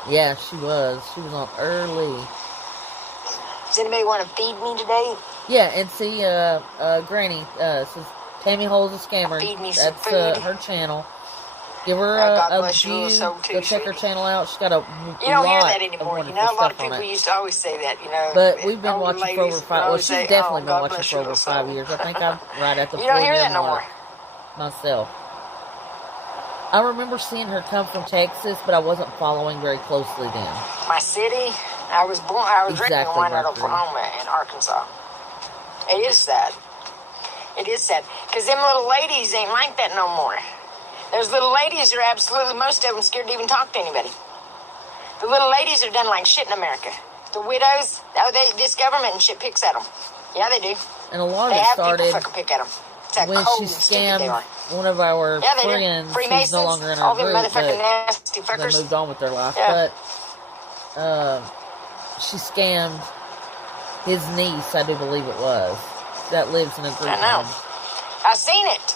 Yeah, she was. She was on early. Does anybody want to feed me today? Yeah, and see, Granny says Tammy Hole's a scammer. Feed me some That's food. her channel. Give her God a bless your view. little soul, too, Go check her sweetie. channel out. She's got a You don't hear lot that of anymore. wonderful A lot of stuff on people it. used to always say that, But we've been older watching for over ladies 5. Well, always she's say, definitely "Oh, been God watching bless for your over little 5 soul." years. I think I'm right at the You don't hear 4-year that no mark more. myself. I remember seeing her come from Texas, but I wasn't following very closely then. My city, I was raised in Exactly, Wynette, Mercury. Oklahoma, in Arkansas. It is sad. It is sad. Because them little ladies ain't like that no more. Those little ladies are absolutely, most of them scared to even talk to anybody. The little ladies are done like shit in America. The widows, this government and shit picks at them. Yeah, they do. And a lot of They it have people started fucking pick at them. It's how when cold she and stupid they scammed are. one of our Yeah, they friends do. who's Freemasons, no longer in all our them group, motherfucking but nasty they fuckers. moved on with their life. Yeah. But she scammed his niece, I do believe it was, that lives in a group I know. home. I seen it.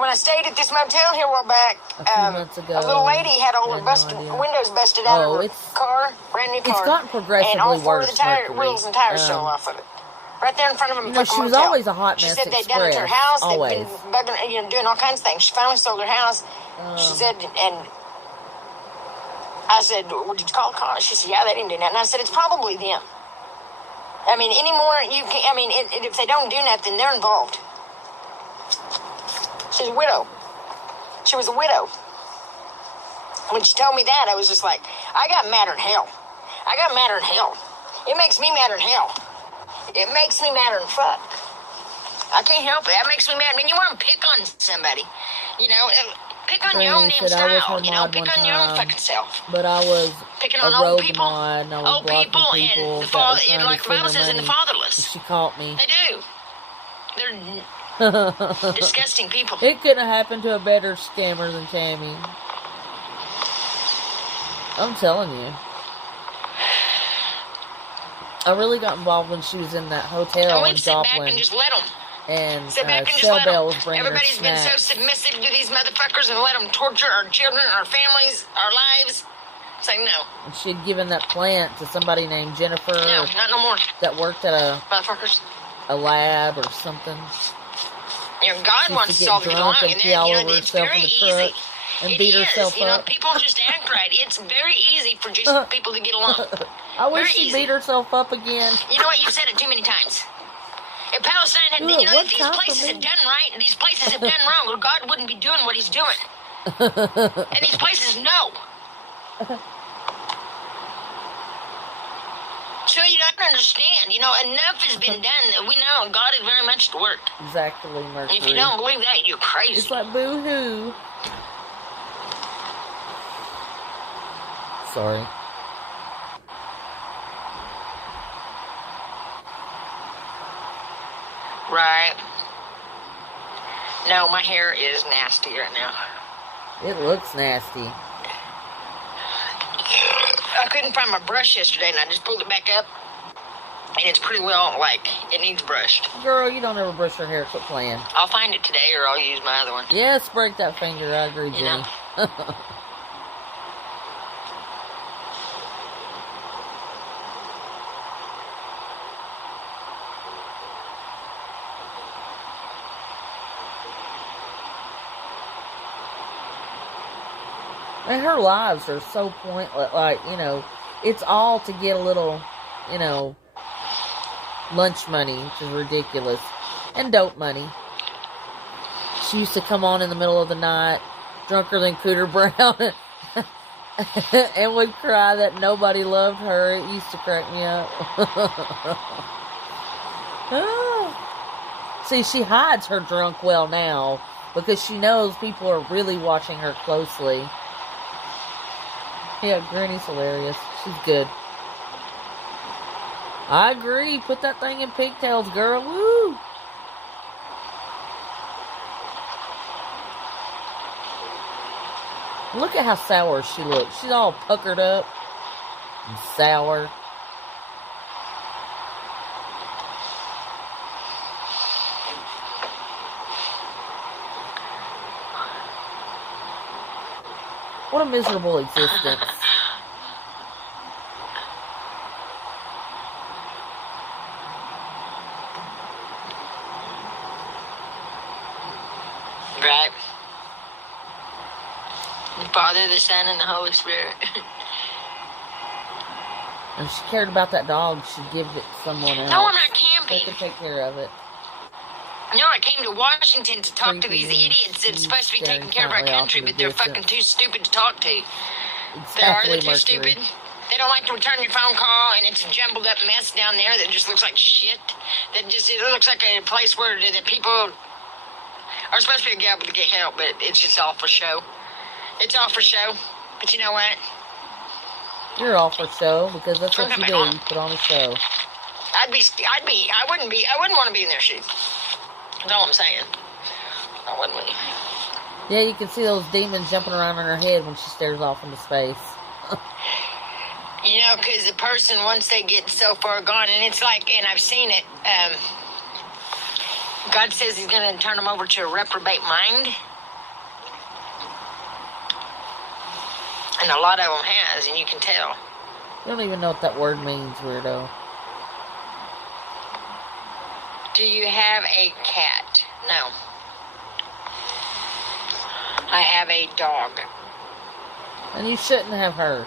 When I stayed at this motel here a while back, A few months ago, a little lady had all I her had no idea. windows busted out Oh, of her it's- car, brand new car. It's gotten progressively and all four worse, of the Mercury. wheels and tires fell off of it. Right there in front of a She was motel. always a hot She mess said they'd done it to her express, house. always. They'd been bugging, doing all kinds of things. She finally sold her house. She said, and I said, well, did you call the car? She said, yeah, they didn't do that. And I said, it's probably them. Anymore, if they don't do nothing, they're involved. She's a widow. She was a widow. When she told me that, I was just like, I got madder than hell. I got madder than hell. It makes me madder than hell. It makes me madder than fuck. I can't help it. That makes me mad. You want to pick on somebody. Pick on your own Granny damn said I was style. her mod Pick one on your own time, fucking self. But I was Picking a on old rogue people. mod, and I was Old blocking people people and that were trying to like the Bible send her says, and the money. fatherless. She caught me. They do. They're disgusting people. It couldn't have happened to a better scammer than Tammy. I'm telling you. I really got involved when she was in that hotel And in we'd sit back Joplin. and just let them. And Sit back and just Shell let Bell them. was bringing her Everybody's been so snacks. submissive to these motherfuckers and let them torture our children, our families, our lives. It's like, no. And she'd given that plant to somebody named Jennifer No, not no more. that worked at Motherfuckers. a lab or something. God She wants used us to all get to get drunk along, and and pee then, all you know, over it's herself very in the easy. truck and It beat is, herself you know, up. people just act right. It's very easy for just people to get along. I wish Very she easy. beat herself up again. You know what? You've said it too many times. If Palestine had, Look, you know, what if these time for places me? have done right and these places have done wrong, well, God wouldn't be doing what He's doing. And these places know. So you don't understand. You know, enough has been done. We know God is very much at work. Exactly, Mercury. If you don't believe that, you're crazy. It's like boo-hoo. Sorry. Right. No, my hair is nasty right now. It looks nasty. I couldn't find my brush yesterday, and I just pulled it back up, and it's pretty well, like, it needs brushed. Girl, you don't ever brush your hair. Quit playing. I'll find it today, or I'll use my other one. Yes, break that finger. I agree, Jenny. You know? And her lives are so pointless. Like, you know, it's all to get a little, you know, lunch money, which is ridiculous. And dope money. She used to come on in the middle of the night, drunker than Cooter Brown, and would cry that nobody loved her. It used to crack me up. See, she hides her drunk well now because she knows people are really watching her closely. Yeah, Granny's hilarious. She's good. I agree. Put that thing in pigtails, girl. Woo! Look at how sour she looks. She's all puckered up and sour. What a miserable existence. Right. The Father, the Son, and the Holy Spirit. If she cared about that dog, she'd give it to someone else. No, I'm not They camping. could take care of it. No, I came to Washington to talk to these Creepy. idiots that's supposed to be Staring taking care of our silently off country, in the but they're distance. fucking too stupid to talk to. They are. Exactly, They're too Mercury. stupid. They don't like to return your phone call, and it's a jumbled up mess down there that just looks like shit. That just, it looks like a place where the people are supposed to be able to get help, but it's just all for show. It's all for show. But you know what? You're all for show because that's what you do. You put on a show. I wouldn't want to be in their shoes. That's all I'm saying. I wouldn't be. Yeah, you can see those demons jumping around in her head when she stares off into space. You know, because the person, once they get so far gone, and it's like, and I've seen it, God says He's going to turn them over to a reprobate mind. And a lot of them has, and you can tell. You don't even know what that word means, weirdo. Do you have a cat? No. I have a dog. And you shouldn't have her.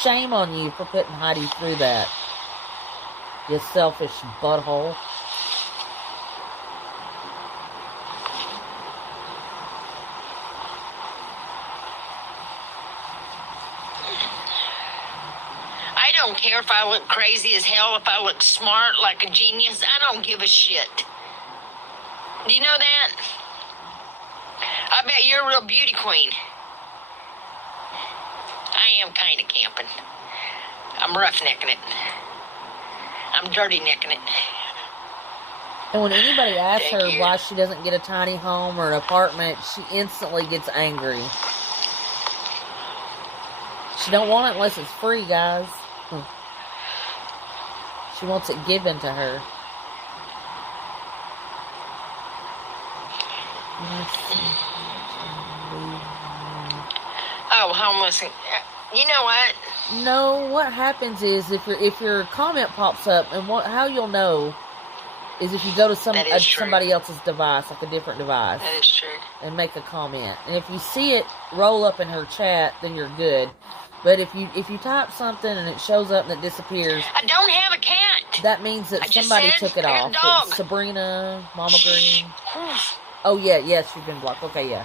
Shame on you for putting Heidi through that. You selfish butthole. I don't care if I look crazy as hell, if I look smart like a genius. I don't give a shit. Do you know that? I bet you're a real beauty queen. I am kind of camping. I'm roughnecking it. I'm dirty necking it. And when anybody asks Thank her you. why she doesn't get a tiny home or an apartment, she instantly gets angry. She don't want it unless it's free, guys. She wants it given to her. Oh, homeless. You know what? No, what happens is if your comment pops up, and how you'll know is if you go to That is true. somebody else's device, like a different device, That is true. and make a comment. And if you see it roll up in her chat, then you're good. But if you type something and it shows up and it disappears, I don't have a cat. that means that I just somebody said took it I got a off. dog. It's Sabrina, Mama Green. Oof. Oh yeah, yes, you've been blocked. Okay, yeah.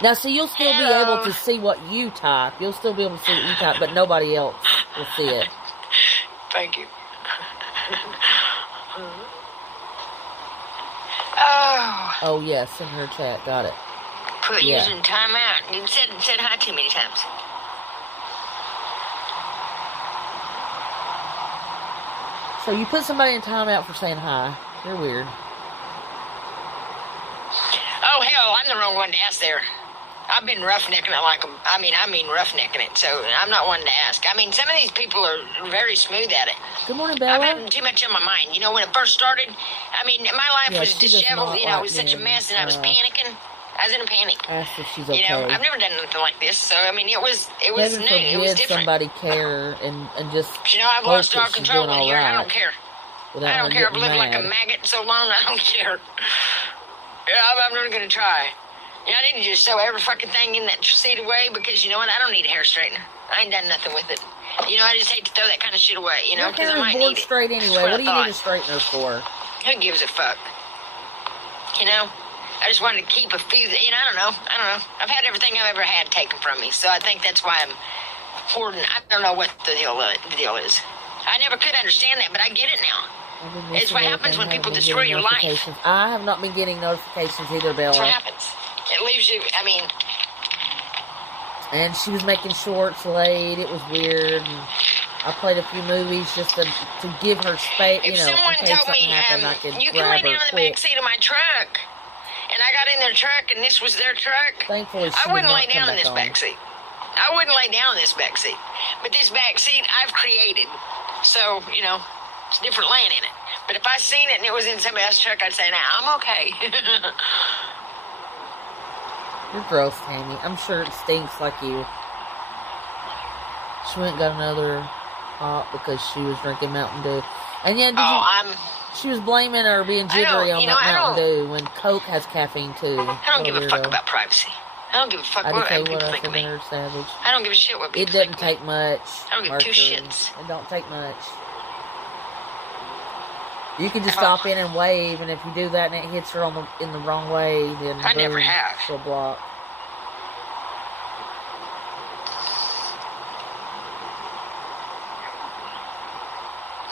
Now, see, you'll still be Hello. able to see what you type. You'll still be able to see what you type, but nobody else will see it. Thank you. Oh, Oh yes, in her chat. Got it. put Yeah. using timeout. You said hi too many times. So you put somebody in timeout for saying hi. You're weird. Oh hell, I'm the wrong one to ask there. I've been roughnecking it like I mean roughnecking it. So I'm not one to ask. I mean, some of these people are very smooth at it. Good morning, I've Bella. had too much on my mind. You know, when it first started, I mean, my life Yeah, was she does disheveled. not You know, it like was such a being, mess, and I was panicking. I was in a panic. Ask if she's okay. You know, I've never done nothing like this. So I mean, it was Heaven new. It was forbid different. somebody care and just You know, I've hope lost that all she's control doing in all here. I right don't care. without I her don't care. I've getting lived like a mad. maggot so long. I don't care. Yeah, I'm not gonna try. You know, I need to just sew every fucking thing in that seat away because you know what? I don't need a hair straightener. I ain't done nothing with it. You know, I just hate to throw that kind of shit away. You know, Your because hair I is might bored need it. straight That's anyway. What do you I need a straightener for? Who gives a fuck? You know, I just wanted to keep a few. You know, I don't know. I've had everything I've ever had taken from me, so I think that's why I'm hoarding. I don't know what the deal is. I never could understand that, but I get it now. I've been It's missing what happens everything. when people Haven't been destroy getting your life. notifications. I have not been getting notifications either, That's what Bella. happens. It leaves you. I mean, And she was making shorts late. It was weird. And I played a few movies just to give her space, if you know, someone in case told something me happened, I could you can lay grab her down in the quick. back seat of my truck, and I got in their truck, and this was their truck, Thankfully, she I did wouldn't not lay come down in back this on. back seat. I wouldn't lay down in this back seat. But this back seat I've created. So, you know, it's different laying in it. But if I seen it and it was in somebody else's truck, I'd say, nah, I'm okay. You're gross, Tammy. I'm sure it stinks like you. She went and got another pop because she was drinking Mountain Dew. And yeah, she was blaming her being jittery on that Mountain Dew when Coke has caffeine too. I don't give a fuck about privacy. I don't give a fuck what IDK, people what else think of for me. dinner, Savage? I don't give a shit what It people doesn't think take much. I don't give two Mercury. shits. It don't take much. You can just Oh. stop in and wave, and if you do that and it hits her in the wrong way, then I never boom, have. she'll block.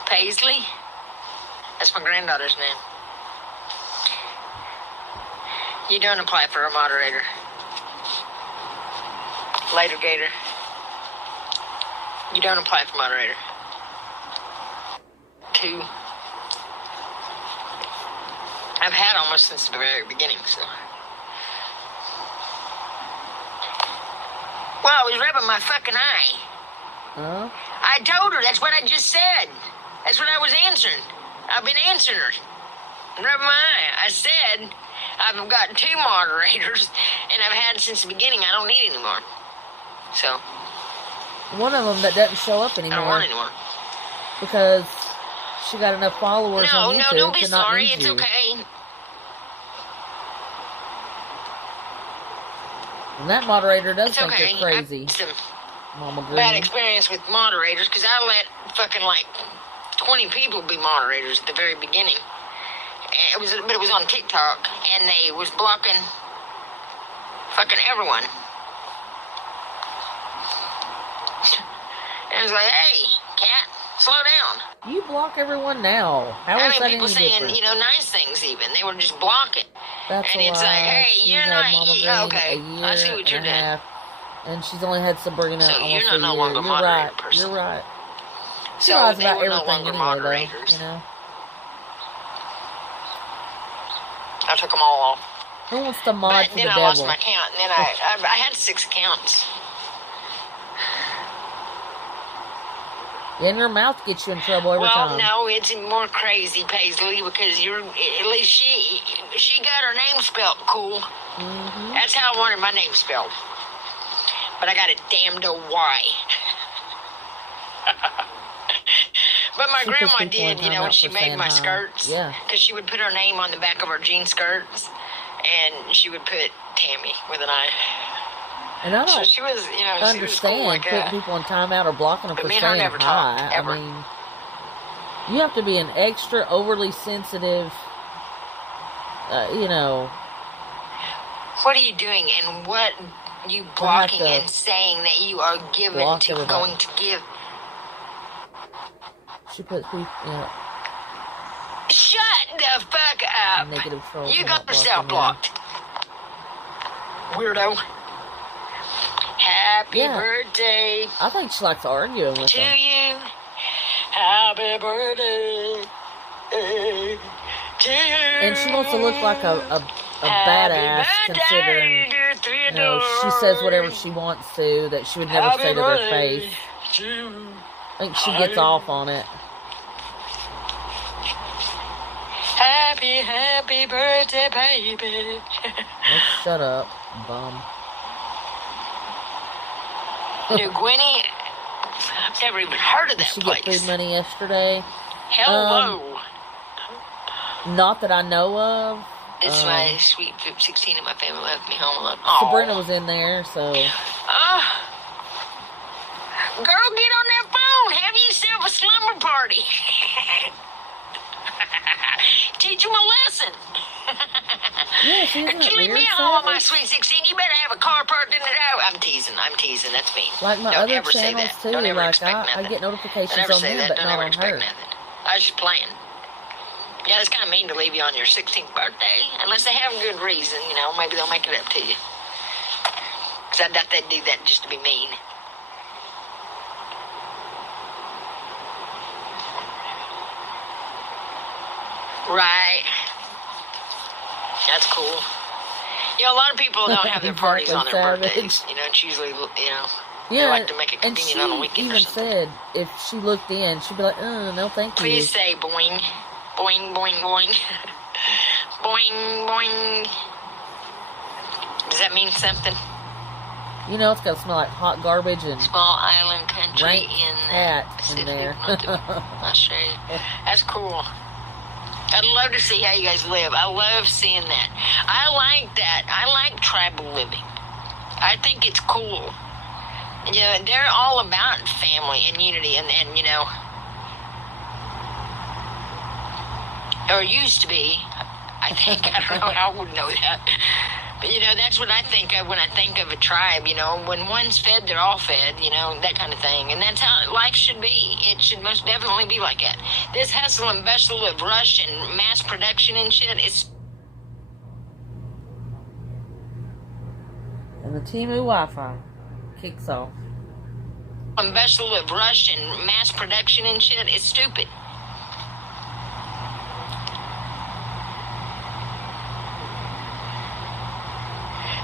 Paisley? That's my granddaughter's name. You don't apply for a moderator. Later, Gator. You don't apply for moderator. 2. I've had almost since the very beginning, so. Well, I was rubbing my fucking eye. Huh? I told her, that's what I just said. That's what I was answering. I've been answering her. Rubbing my eye. I said, I've got 2 moderators, and I've had since the beginning. I don't need any more. So, One of them that doesn't show up I anymore don't want any more. because she got enough followers No, on YouTube don't be to not sorry. need It's you. okay. And that moderator does It's think okay. you're crazy, I've had some Mama bad Green. experience with moderators because I let fucking like 20 people be moderators at the very beginning. But it was on TikTok, and they was blocking fucking everyone. And I was like, hey, cat, slow down. You block everyone now. How I is mean, that people any saying, different? you know, nice things even. They were just blocking. That's and a it's lie. like, hey, She's you're had not, Mama Green okay, a year I see what you're and a doing. half, and she's only had Sabrina So almost you're a not no year. longer a You're moderator right. person. You're right. She So lies they about were no everything longer anyway, moderators. though, you know? I took them all off. Who wants to mod But for then the I devil? lost my count, and then I had 6 accounts. And your mouth gets you in trouble every Well, time. no, it's more crazy, Paisley, because at least she got her name spelled cool. Mm-hmm. That's how I wanted my name spelled. But I got a damned Y. But my She puts grandma people in did, you know, timeout when she for made saying my hi. skirts. Yeah. Because she would put her name on the back of her jean skirts, and she would put Tammy with an I. And I So don't she was, you know, she was cool understand like putting that. people in timeout or blocking them But for me and her saying never hi. talked, ever. I mean, you have to be an extra overly sensitive, you know. What are you doing, and what you blocking to and saying that you are given block to everybody. going to give? She puts people, you know, Shut the fuck up! negative trolls. You are got not yourself blocking blocked, weirdo. Happy Yeah. birthday you. I think she likes arguing with to them. you. Happy birthday to you. And she wants to look like a Happy badass, birthday, considering, dear you know, she says whatever she wants to, that she would never Happy say to their birthday face. to you. I think she gets off on it. Happy birthday, baby. Oh, shut up, bum. New Gwynny, I've never even heard of Did that she place. get food money yesterday? Hello. Not that I know of. It's my sweet 16 of my family left me home alone. Sabrina was in there, so. Girl, get on that phone. Have yourself a slumber party. Teach him a lesson. Yeah, she isn't If you that leave weird, me alone, my Savage? sweet 16, you better have a car parked in it out. I'm teasing. That's mean. Like my Don't other ever say channels that. too. Don't ever Like expect I nothing. get notifications Don't ever on say them, that. but Don't not ever on expect her. nothing. I was just playing. Yeah, it's kind of mean to leave you on your 16th birthday. Unless they have a good reason, you know. Maybe they'll make it up to you. Because I doubt they'd do that just to be mean. Right. That's cool. You know, a lot of people don't have their parties on their Exactly, birthdays. Savage. You know, it's usually, you know, they Yeah, like to make it and convenient she on a weekend or even something. said if she looked in, she'd be like, no, thank you. Please say boing. Boing, boing, boing. Boing, boing. Does that mean something? You know, it's got to smell like hot garbage and Small island country rank in the cat in Pacific there. North of Australia. That's cool. I'd love to see how you guys live. I love seeing that. I like that. I like tribal living. I think it's cool. You know, they're all about family and unity and you know, or used to be. I think. I don't know how I would know that. But, you know, that's what I think of when I think of a tribe, you know. When one's fed, they're all fed, you know, that kind of thing. And that's how life should be. It should most definitely be like that. This hustle and bustle of rush and mass production and shit is... And the Temu Wi-Fi kicks off. And bustle of rush and mass production and shit is stupid.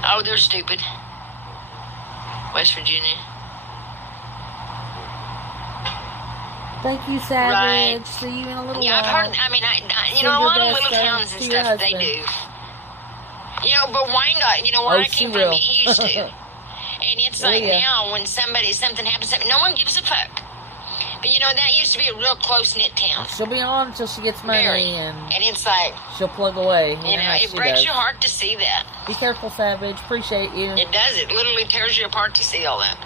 Oh, they're stupid. West Virginia. Thank you, Savage. See you in a little Yeah, while. I've heard, I mean, you know, a lot of little towns and stuff, they do. You know, but Wyandotte, you know, where I came from, it used to. And it's like now, when something happens, no one gives a fuck. But, you know, that used to be a real close-knit town. She'll be on until she gets money, Very. and it's like, she'll plug away. you know, how it she breaks does. your heart to see that. Be careful, Savage. Appreciate you. It does. It literally tears you apart to see all that.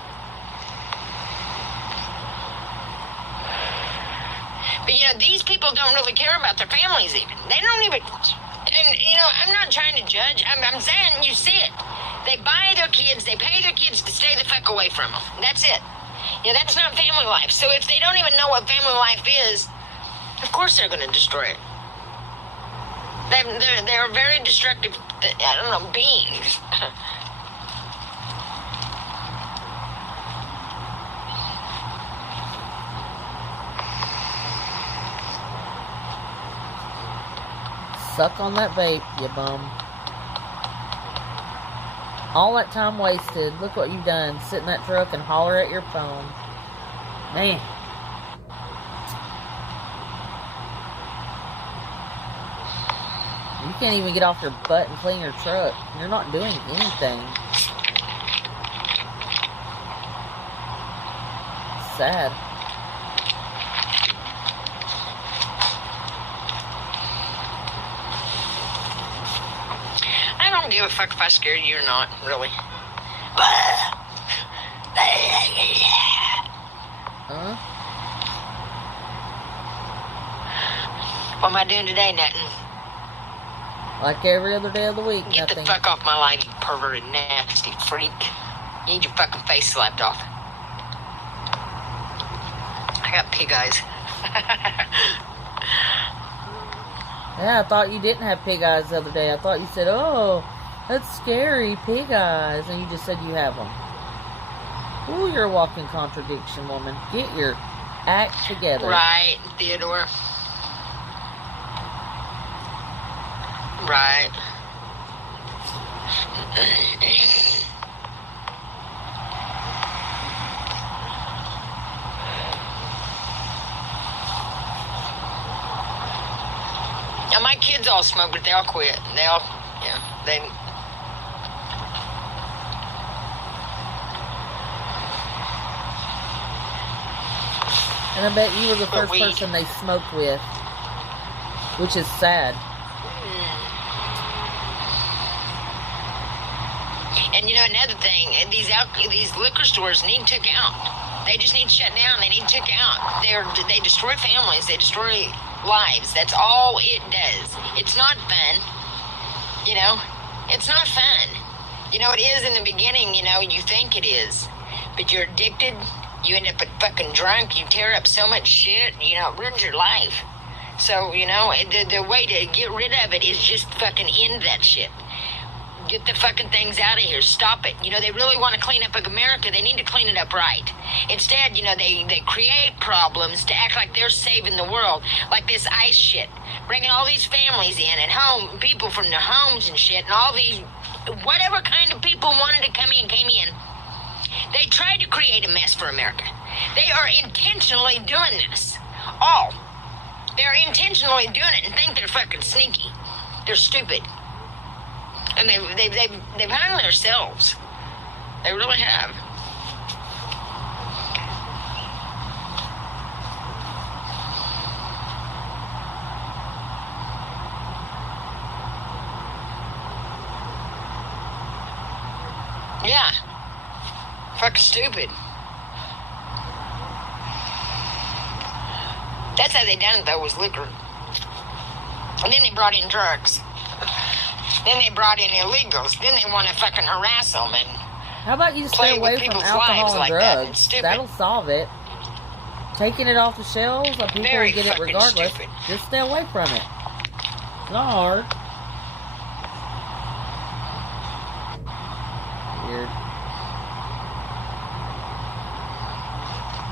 But, you know, these people don't really care about their families even. They don't even... And, you know, I'm not trying to judge. I'm saying you see it. They buy their kids. They pay their kids to stay the fuck away from them. That's it. You know, that's not family life. So if they don't even know what family life is, of course they're going to destroy it. They're very destructive, I don't know, beings. Suck on that vape, you bum. All that time wasted. Look what you've done. Sit in that truck and holler at your phone. Man. You can't even get off your butt and clean your truck. You're not doing anything. Sad. don't give a fuck if I scared you or not, really. Huh? What am I doing today? Nothing. Like every other day of the week, Get nothing. the fuck off my life, you perverted, nasty freak. You need your fucking face slapped off. I got pig eyes. Yeah, I thought you didn't have pig eyes the other day. I thought you said, oh, that's scary, pig eyes. And you just said you have them. Ooh, you're a walking contradiction, woman. Get your act together. Right, Theodore. Right. Now my kids all smoke, but they all quit. They all, they. And I bet you were the first weed. person they smoked with. Which is sad. And you know another thing, these liquor stores need took out. They just need shut down. They need took out. They destroy families. They destroy lives. That's all it does. It's not fun. You know, it's not fun. You know, it is in the beginning. You know, you think it is, but you're addicted. You end up fucking drunk. You tear up so much shit. You know, it ruins your life. So you know, the way to get rid of it is just fucking end that shit. Get the fucking things out of here. Stop it. You know, they really want to clean up America. They need to clean it up right. Instead, you know, they create problems to act like they're saving the world. Like this ICE shit. Bringing all these families in at home, people from their homes and shit, and all these, whatever kind of people wanted to come in, came in. They tried to create a mess for America. They are intentionally doing this. All. They're intentionally doing it and think they're fucking sneaky. They're stupid. And they've hung themselves. They really have. Yeah. Fucking stupid. That's how they done it, though, was liquor. And then they brought in drugs. Then they brought in illegals. Then they want to fucking harass them and How about you play stay with away from people's alcohol lives and like that? It's drugs? stupid. That'll solve it. Taking it off the shelves, people Very will get it fucking regardless. stupid. Just stay away from it. It's not hard. Weird.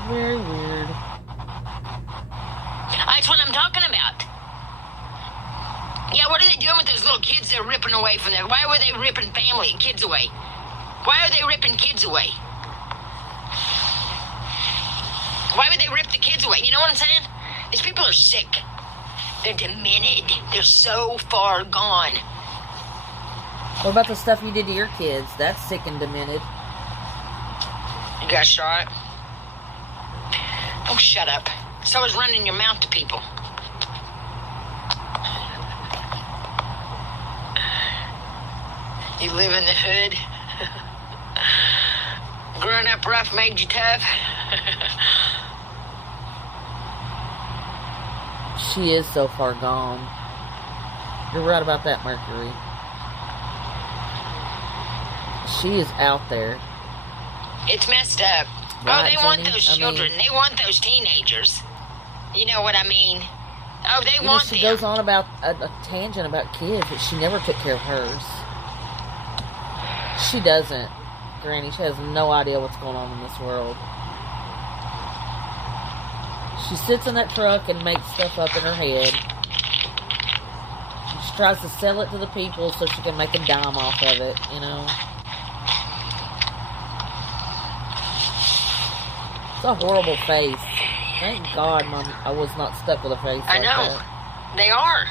Very weird. That's what I'm talking about. Yeah, what are they doing with those little kids they're ripping away from them? Why were they ripping family and kids away? Why are they ripping kids away? Why would they rip the kids away? You know what I'm saying? These people are sick. They're demented. They're so far gone. What about the stuff you did to your kids? That's sick and demented. You got shot? Don't shut up. So is running your mouth to people. You live in the hood. Growing up rough made you tough. She is so far gone. You're right about that, Mercury. She is out there. It's messed up. Right, they want Jenny? those children. They want those teenagers. You know what I mean? Oh, they want She them. goes on about a tangent about kids, but she never took care of hers. She doesn't. Granny, she has no idea what's going on in this world. She sits in that truck and makes stuff up in her head. She tries to sell it to the people so she can make a dime off of it, you know. It's a horrible face. Thank God I was not stuck with a face I like know. that. They are.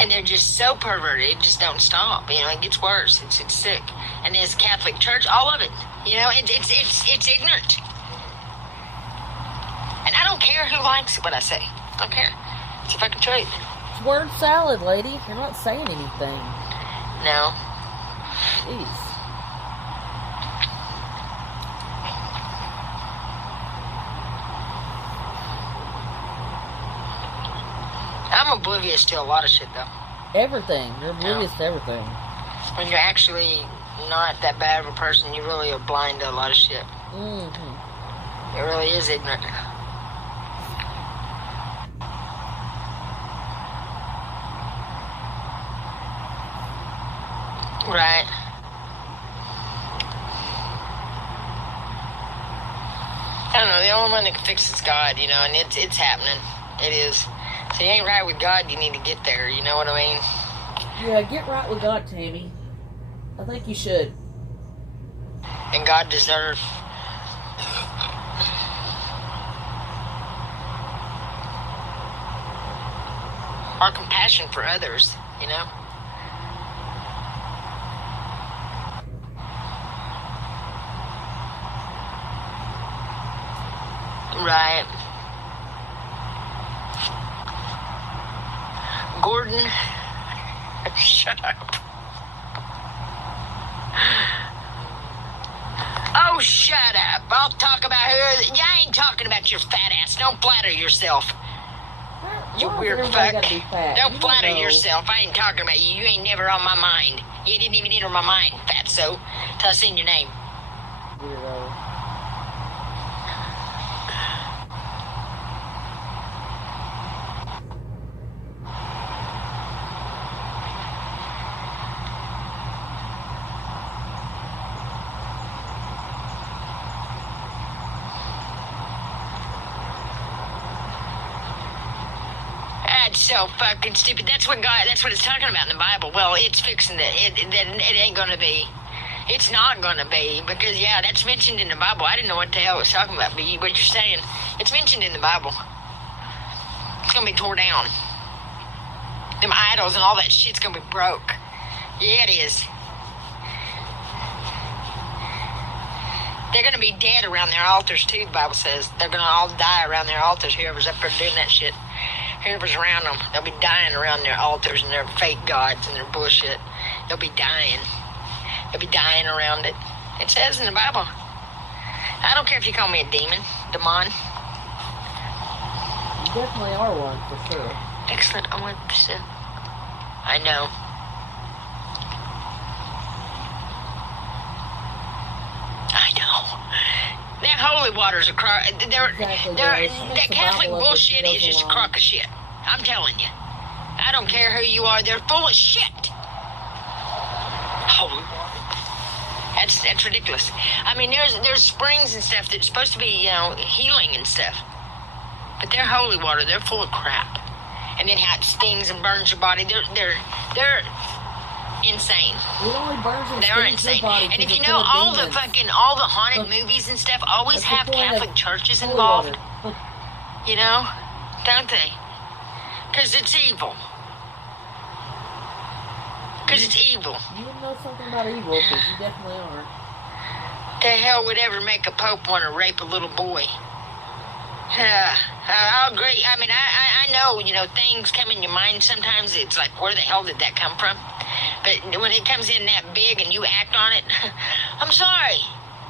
And they're just so perverted, it just don't stop. You know, it gets worse. It's sick. And this Catholic Church, all of it. You know, it's ignorant. And I don't care who likes what I say. I don't care. It's a fucking truth. word salad, lady. You're not saying anything. No. Jeez. I'm oblivious to a lot of shit, though. Everything. You're oblivious to everything. When you're actually not that bad of a person, you really are blind to a lot of shit. Mm-hmm. It really is ignorant. Right. I don't know, the only one that can fix is God, you know, and it's happening. It is. If you ain't right with God, you need to get there, you know what I mean? Yeah, get right with God, Tammy. I think you should. And God deserves our compassion for others, you know? Right. Gordon, shut up. Oh, shut up. I'll talk about her. Yeah, I ain't talking about your fat ass. Don't flatter yourself. You Why weird everybody fuck. gotta be fat? Don't You flatter know. yourself. I ain't talking about you. You ain't never on my mind. You didn't even enter my mind, fatso, till I seen your name. Weirdo. That's so fucking stupid. That's what it's talking about in the Bible. Well, it's fixing it ain't gonna be. It's not gonna be, because yeah, that's mentioned in the Bible. I didn't know what the hell it was talking about, but what you're saying, it's mentioned in the Bible. It's gonna be tore down. Them idols and all that shit's gonna be broke. Yeah, it is. They're gonna be dead around their altars too, the Bible says. They're gonna all die around their altars, whoever's up there doing that shit. Whoever's around them, they'll be dying around their altars and their fake gods and their bullshit. They'll be dying. They'll be dying around it. It says in the Bible. I don't care if you call me a demon. You definitely are one, for sure. Excellent. I know. I know. That holy waters are Exactly, that Catholic bullshit is just a crock of shit. I'm telling you. I don't care who you are. They're full of shit. Holy water. That's ridiculous. I mean, there's springs and stuff that's supposed to be, healing and stuff. But they're holy water. They're full of crap. And then how it stings and burns your body. They're insane. It only burns and They are stings your insane. body And if 'cause you it's know, full all of the demons. haunted movies and stuff always That's the have point of Catholic churches holy involved. water. You know? Don't they? Because it's evil. Because it's evil. You know something about evil, because you definitely are. The hell would ever make a pope want to rape a little boy? I'll agree. I mean, I know, things come in your mind sometimes. It's like, where the hell did that come from? But when it comes in that big and you act on it, I'm sorry.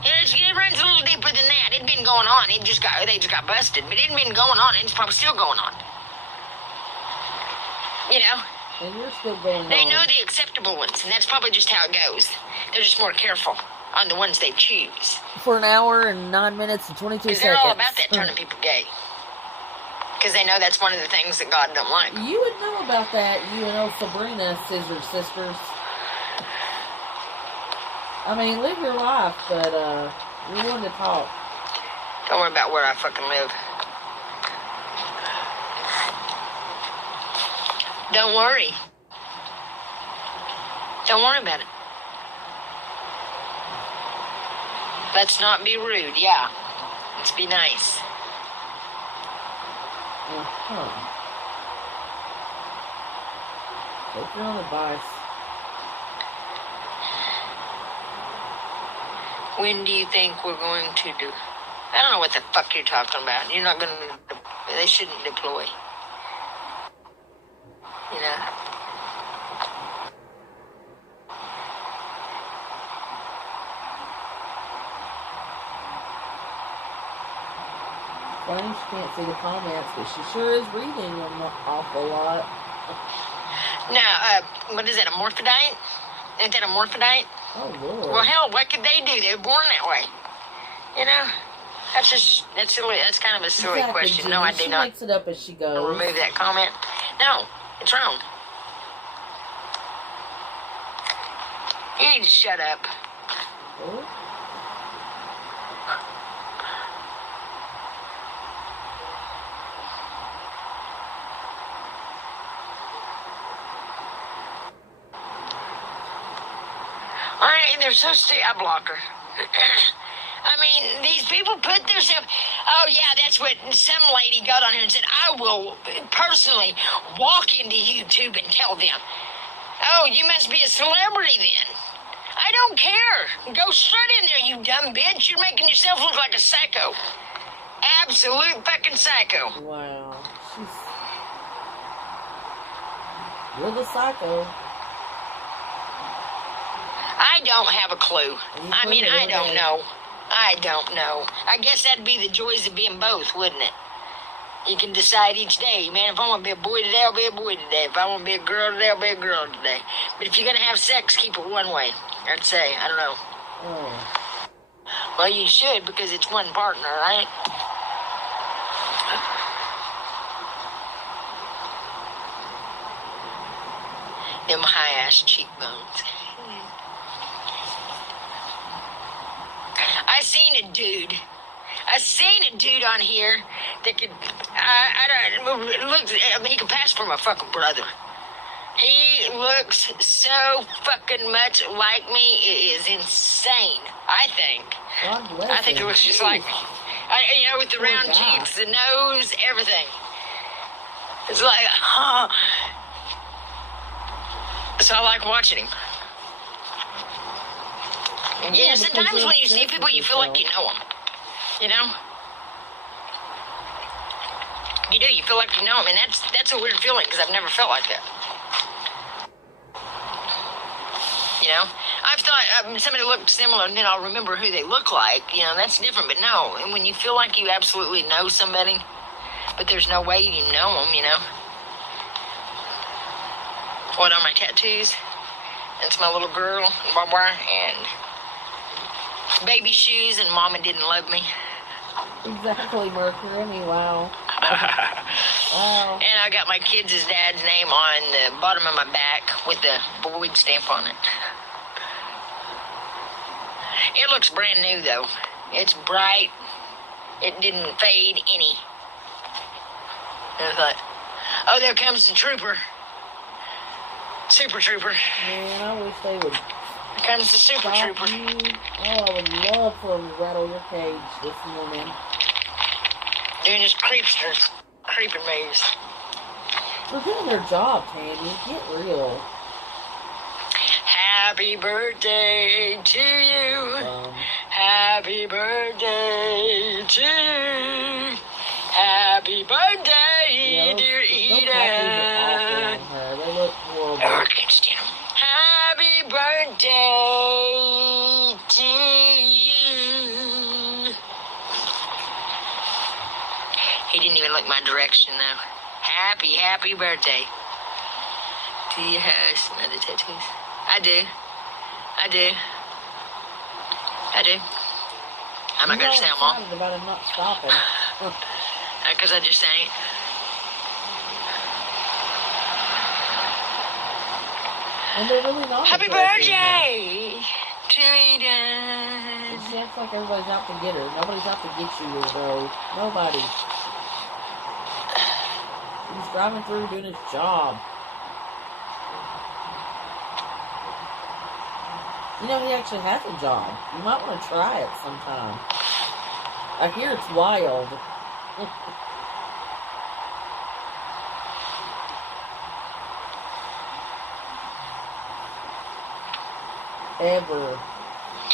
It runs a little deeper than that. It'd been going on. They just got busted. But it'd been going on. It's probably still going on. And you're still going They on. know the acceptable ones, and that's probably just how it goes. They're just more careful on the ones they choose. For an hour and 9 minutes and 22 Because seconds. they're all about that turning people gay. Because they know that's one of the things that God don't like. You would know about that, you and old Sabrina, Scissor Sisters. I mean, live your life, but you're one to talk. Don't worry about where I fucking live. Don't worry. Don't worry about it. Let's not be rude, yeah. Let's be nice. Uh-huh. Take your own advice. When do you think we're going to do? I don't know what the fuck you're talking about. You're not going to. They shouldn't deploy. You know. Funny she can't see the comments, but she sure is reading them an awful lot. Now, what is that, a morphodite? Isn't that a morphodite? Oh, Lord. Well, hell, what could they do? They were born that way. You know? That's silly. That's kind of a silly Exactly, question. Jenny. No, I do she not. makes it up as she goes. I'll remove that comment. No, it's wrong. You need to shut up. Oh. They're so stupid. I block her. I mean, these people put themselves. Oh yeah, that's what some lady got on here and said. I will personally walk into YouTube and tell them. Oh, you must be a celebrity then. I don't care. Go straight in there, you dumb bitch. You're making yourself look like a psycho. Absolute fucking psycho. Wow. You're the psycho. I don't have a clue. I mean, I don't know. I don't know. I guess that'd be the joys of being both, wouldn't it? You can decide each day, man, if I want to be a boy today, I'll be a boy today. If I want to be a girl today, I'll be a girl today. But if you're going to have sex, keep it one way. I'd say, I don't know. Oh. Well, you should, because it's one partner, right? Them high-ass cheekbones. I seen a dude on here that could, he could pass for my fucking brother. He looks so fucking much like me. It is insane, I think. God bless I think him. it looks just like me. With the round cheeks, the nose, everything. It's like, So I like watching him. Yeah, sometimes when you see people, you feel like you know them. You know? You do. You feel like you know them, and that's a weird feeling because I've never felt like that. You know? I've thought somebody looked similar, and then I'll remember who they look like. You know, that's different. But no, and when you feel like you absolutely know somebody, but there's no way you know them, you know? What are my tattoos? That's my little girl, barbed wire, and baby shoes, and Mama didn't love me. Exactly, Mercury. Wow. Wow. And I got my kids' dad's name on the bottom of my back with the Boyd stamp on it. It looks brand new, though. It's bright. It didn't fade any. And I thought, oh, there comes the trooper. Super trooper. Man, I wish they would. Here comes the super stop trooper. you. Oh, I would love for them to rattle your cage this morning. Doing his creeping moves. They're doing their job, Tammy. Get real. Happy birthday to you. Happy birthday to you. Happy birthday, dear Eda. They look horrible. I can't stand them. Happy birthday to you. He didn't even look my direction, though. Happy birthday. Do you have some other tattoos? I do. I'm not going to say them all. I'm about him not stopping. Because I just ain't. And they're really not. Happy birthday to Eden. She acts like everybody's out to get her. Nobody's out to get you, though. Nobody. He's driving through doing his job. You know, he actually has a job. You might want to try it sometime. I hear it's wild.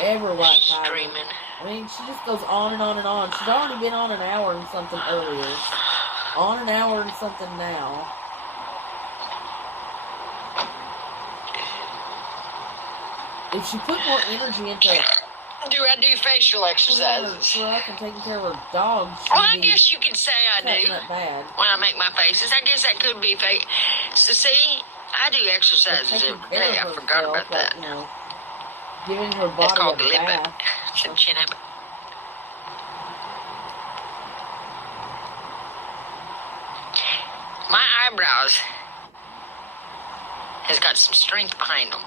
Ever like Screaming. I mean, she just goes on and on and on. She's already been on an hour and something earlier. On an hour and something now. if she put more energy into Do I do facial her exercises? truck and taking care of her dog, Well, I she'd be guess you could say I cutting do. up bad. When I make my faces, I guess that could be fake. So see, I do But exercises taking every care day. I of forgot herself, about that. like, you know, giving her That's body called the a lip bath. up. It's a chin up. My eyebrows has got some strength behind them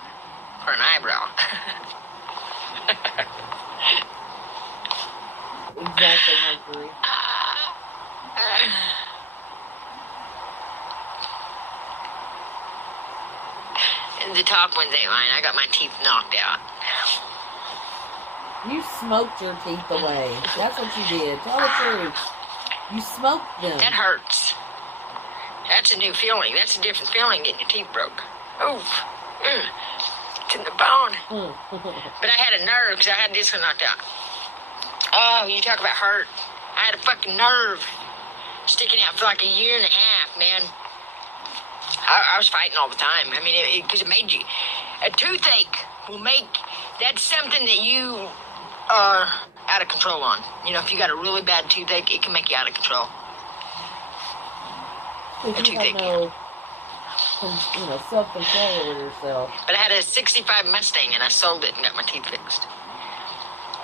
for an eyebrow. Exactly, Mercury. The top ones ain't mine. I got my teeth knocked out. You smoked your teeth away. That's what you did. Tell the truth. You smoked them. That hurts. That's a new feeling. That's a different feeling getting your teeth broke. Oof. It's in the bone. But I had a nerve because I had this one knocked out. Oh, you talk about hurt. I had a fucking nerve sticking out for like a year and a half, man. I was fighting all the time. I mean, because it made you... A toothache will make... That's something that you are out of control on. You know, if you got a really bad toothache, it can make you out of control. Because you have no, self-control over yourself. But I had a 65 Mustang and I sold it and got my teeth fixed.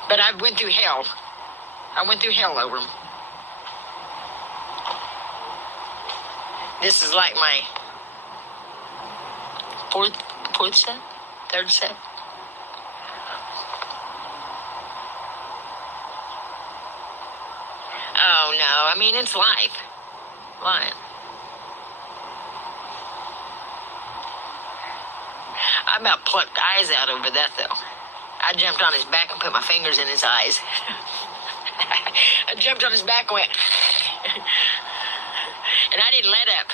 But I went through hell. I went through hell over them. This is like my fourth set? Third set? Oh, no. I mean, it's life. Life. I about plucked eyes out over that, though. I jumped on his back and put my fingers in his eyes. I jumped on his back and went... and I didn't let up.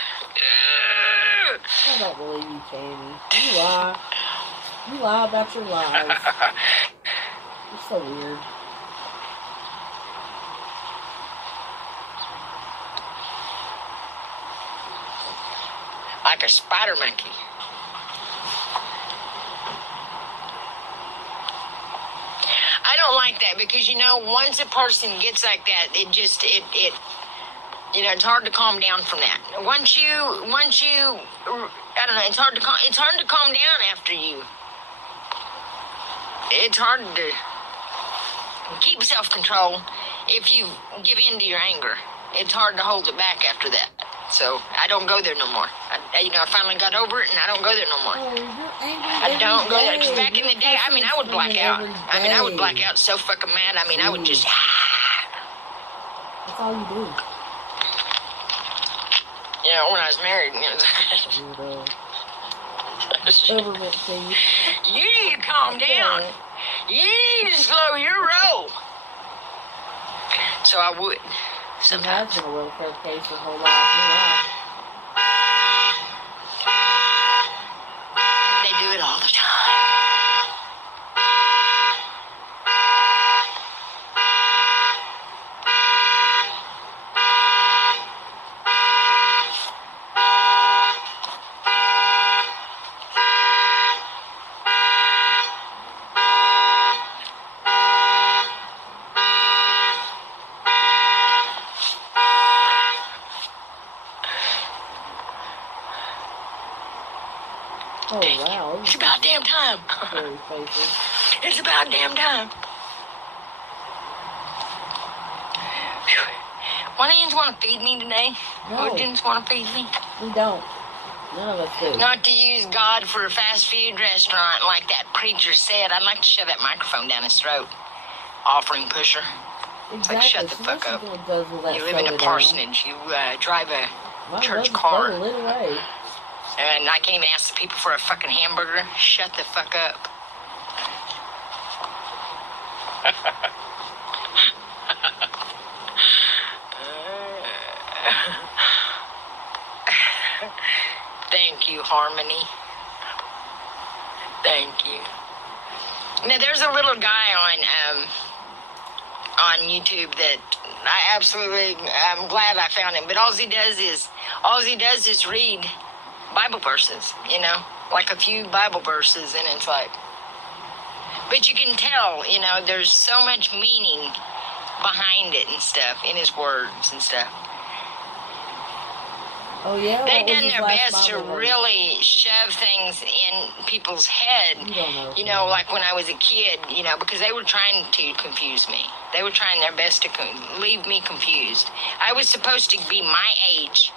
I don't believe you, Tammy. You lie. You lie about your lies. You're so weird. Like a spider monkey. I don't like that because, once a person gets like that, it's hard to calm down from that. Once you, I don't know, it's hard to calm down after you. It's hard to keep self-control if you give in to your anger. It's hard to hold it back after that. So I don't go there no more. I finally got over it, and I don't go there no more. Oh, you're angry I don't go there. day. Because back in the day, I would black out. I would black out so fucking mad. I would just... That's all you do. When I was married, Government thief. You need to calm down. You need to slow your roll. So I would. Sometimes. I've been a welfare case your whole life. They do it all the time. Oh, wow. It's about damn time. Scary faces. It's about damn time. Why do you want to feed me today? No. Who didn't want to feed me? We don't. None of us do. Not to use God for a fast food restaurant like that preacher said. I'd like to shove that microphone down his throat. Offering pusher. Exactly. Like, shut the So fuck what up. she does with that You live in a soda parsonage. You drive a down. church My car. brother's lit away. And I can't even ask the people for a fucking hamburger. Shut the fuck up. Thank you, Harmony. Thank you. Now, there's a little guy on YouTube that I'm glad I found him. But all he does is read Bible verses, like a few Bible verses, and it's like, But you can tell, you know, there's so much meaning behind it and stuff, in his words and stuff. Oh yeah. They What was done his their last best to Bible verse? really shove things in people's head. You don't know. You know, like when I was a kid, you know, because they were trying to confuse me. They were trying their best to leave me confused. I was supposed to be my age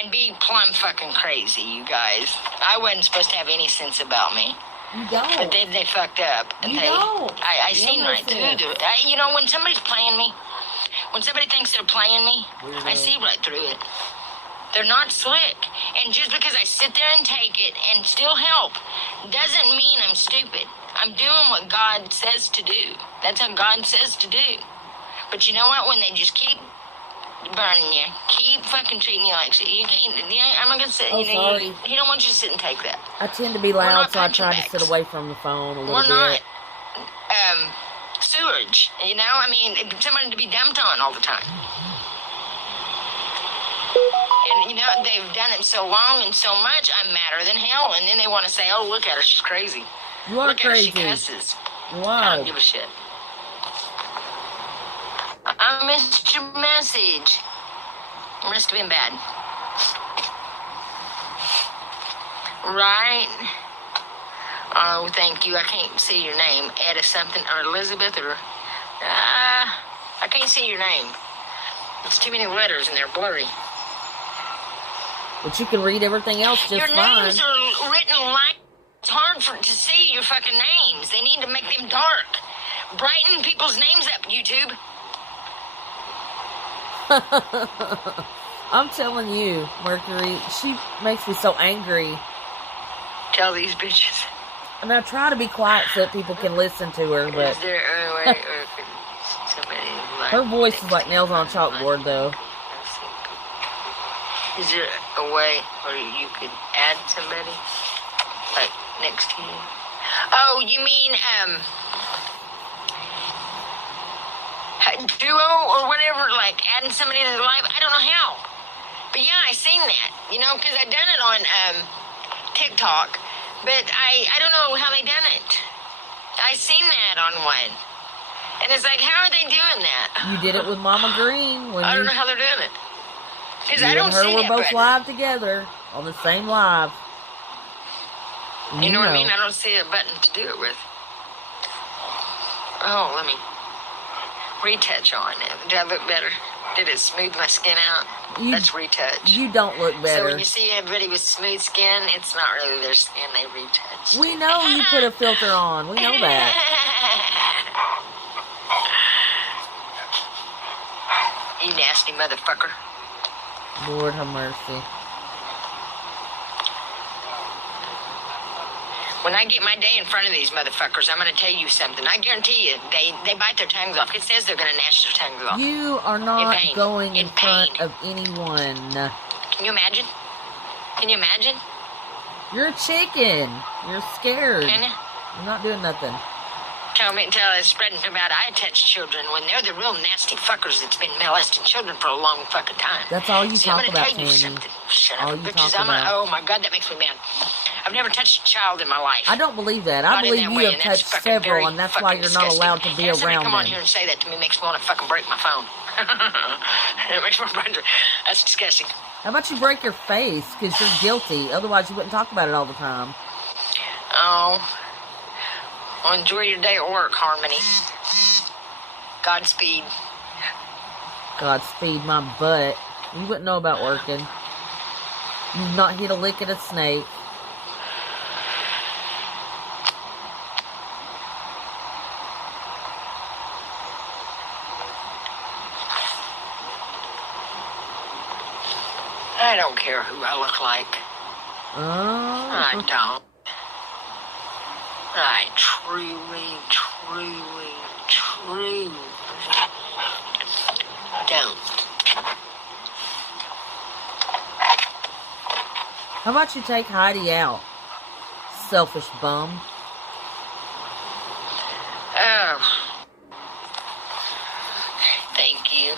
and be plumb fucking crazy, you guys. I wasn't supposed to have any sense about me. You don't. But they fucked up. And You they, don't. I You seen don't right listen. through it. You know, when somebody's playing me, when somebody thinks they're playing me, I see right through it. They're not slick. And just because I sit there and take it and still help doesn't mean I'm stupid. I'm doing what God says to do. That's what God says to do. But you know what? When they just keep burning you, keep fucking treating you like shit, you can't, I'm not going to sit, Oh, you know, sorry. he don't want you to sit and take that. I tend to be We're loud, not so I punching try to bags. sit away from the phone a little We're not bit. sewage, you know? I mean, somebody to be dumped on all the time. And, you know, they've done it so long and so much, I'm madder than hell. And then they want to say, oh, look at her, she's crazy. You are Look crazy. at her, she cusses. I Why? don't give a shit. I missed your message. It must have been bad. Right? Oh, thank you. I can't see your name. Etta something, or Elizabeth, or... I can't see your name. There's too many letters and they're blurry. But you can read everything else just Your fine. names are written like... It's hard to see your fucking names. They need to make them dark. Brighten people's names up, YouTube. I'm telling you, Mercury, she makes me so angry. Tell these bitches. And I try to be quiet so that people can listen to her, but Is there a way or could somebody like... her voice is like nails on a chalkboard, though. Is there a way where you could add somebody, like, next to you? Oh, you mean, duo or whatever, like adding somebody to the live? I don't know how. But yeah, I seen that, you know, because I done it on TikTok, but I don't know how they done it. I seen that on one. And it's like, how are they doing that? You did it with Mama Green when I don't you, know how they're doing it. Because you I don't and her see were that both button. live together on the same live. You know what I mean? I don't see a button to do it with. Oh, let me retouch on it. Did I look better? Did it smooth my skin out? That's retouch. You don't look So better. when you see everybody with smooth skin, it's not really their skin, they retouched. We know you put a filter on. We know that. You nasty motherfucker. Lord have mercy. When I get my day in front of these motherfuckers, I'm going to tell you something. I guarantee you, they bite their tongues off. It says they're going to gnash their tongues off. You are not pain. going in In front pain. of anyone. Can you imagine? Can you imagine? You're a chicken. You're scared. Can you? You're not doing nothing. Tell it's spreading about I touch children when they're the real nasty fuckers that's been molesting children for a long fucking time. That's all you See, talk I'm gonna about, tell you Tammy. something. Shut All up, you bitches. talk about. Oh my God, that makes me mad. I've never touched a child in my life. I don't believe that. I Not in believe that you way, have and that's touched fucking several, very and that's why fucking you're not disgusting. allowed to be Have somebody around come on them. here and say that to me makes me want to fucking break my phone. It makes me want to. That's disgusting. How about you break your face because you're guilty? Otherwise, you wouldn't talk about it all the time. Oh. Well, enjoy your day at work, Harmony. Godspeed. Godspeed my butt. You wouldn't know about working. You've not hit a lick at a snake. I don't care who I look like. I don't. I truly don't. How about you take Heidi out? Selfish bum. Oh. Thank you.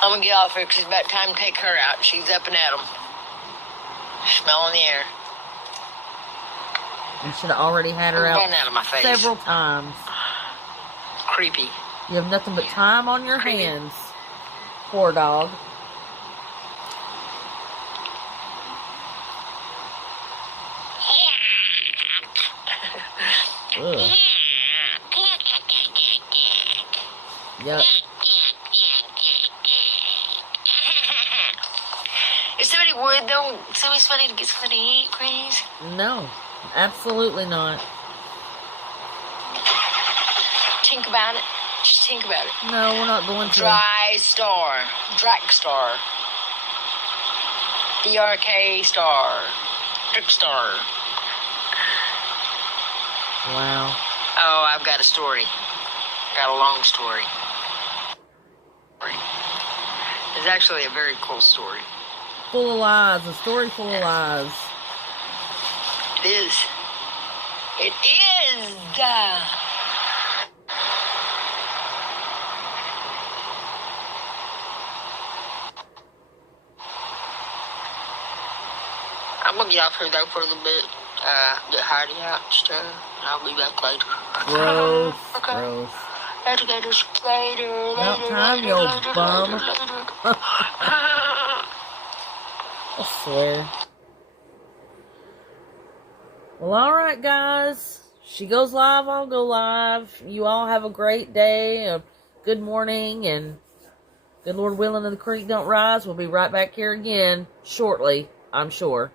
I'm gonna get off here because it's about time to take her out. She's up and at 'em. Smelling the air. You should have already had her out Run out of my face. several times. Creepy. You have nothing but time on your hands. Poor dog. Ugh. Yuck. If somebody would, though, somebody's funny to get something to eat, please. No, absolutely not. Think about it. Just think about it. No, we're not going to. Dragstar. DRK Star. Trickstar. Wow. Oh, I've got a story. Got a long story. It's actually a very cool story. Full of lies. A story full of lies. It is. It is. I'm gonna get off here though for a little bit. Get Heidi out and stuff. And I'll be back later. Gross. Okay. Gross. Later, later. About time, you old bum. I swear. Well, alright, guys. She goes live, I'll go live. You all have a great day, a good morning, and good Lord willing and the creek don't rise. We'll be right back here again shortly, I'm sure.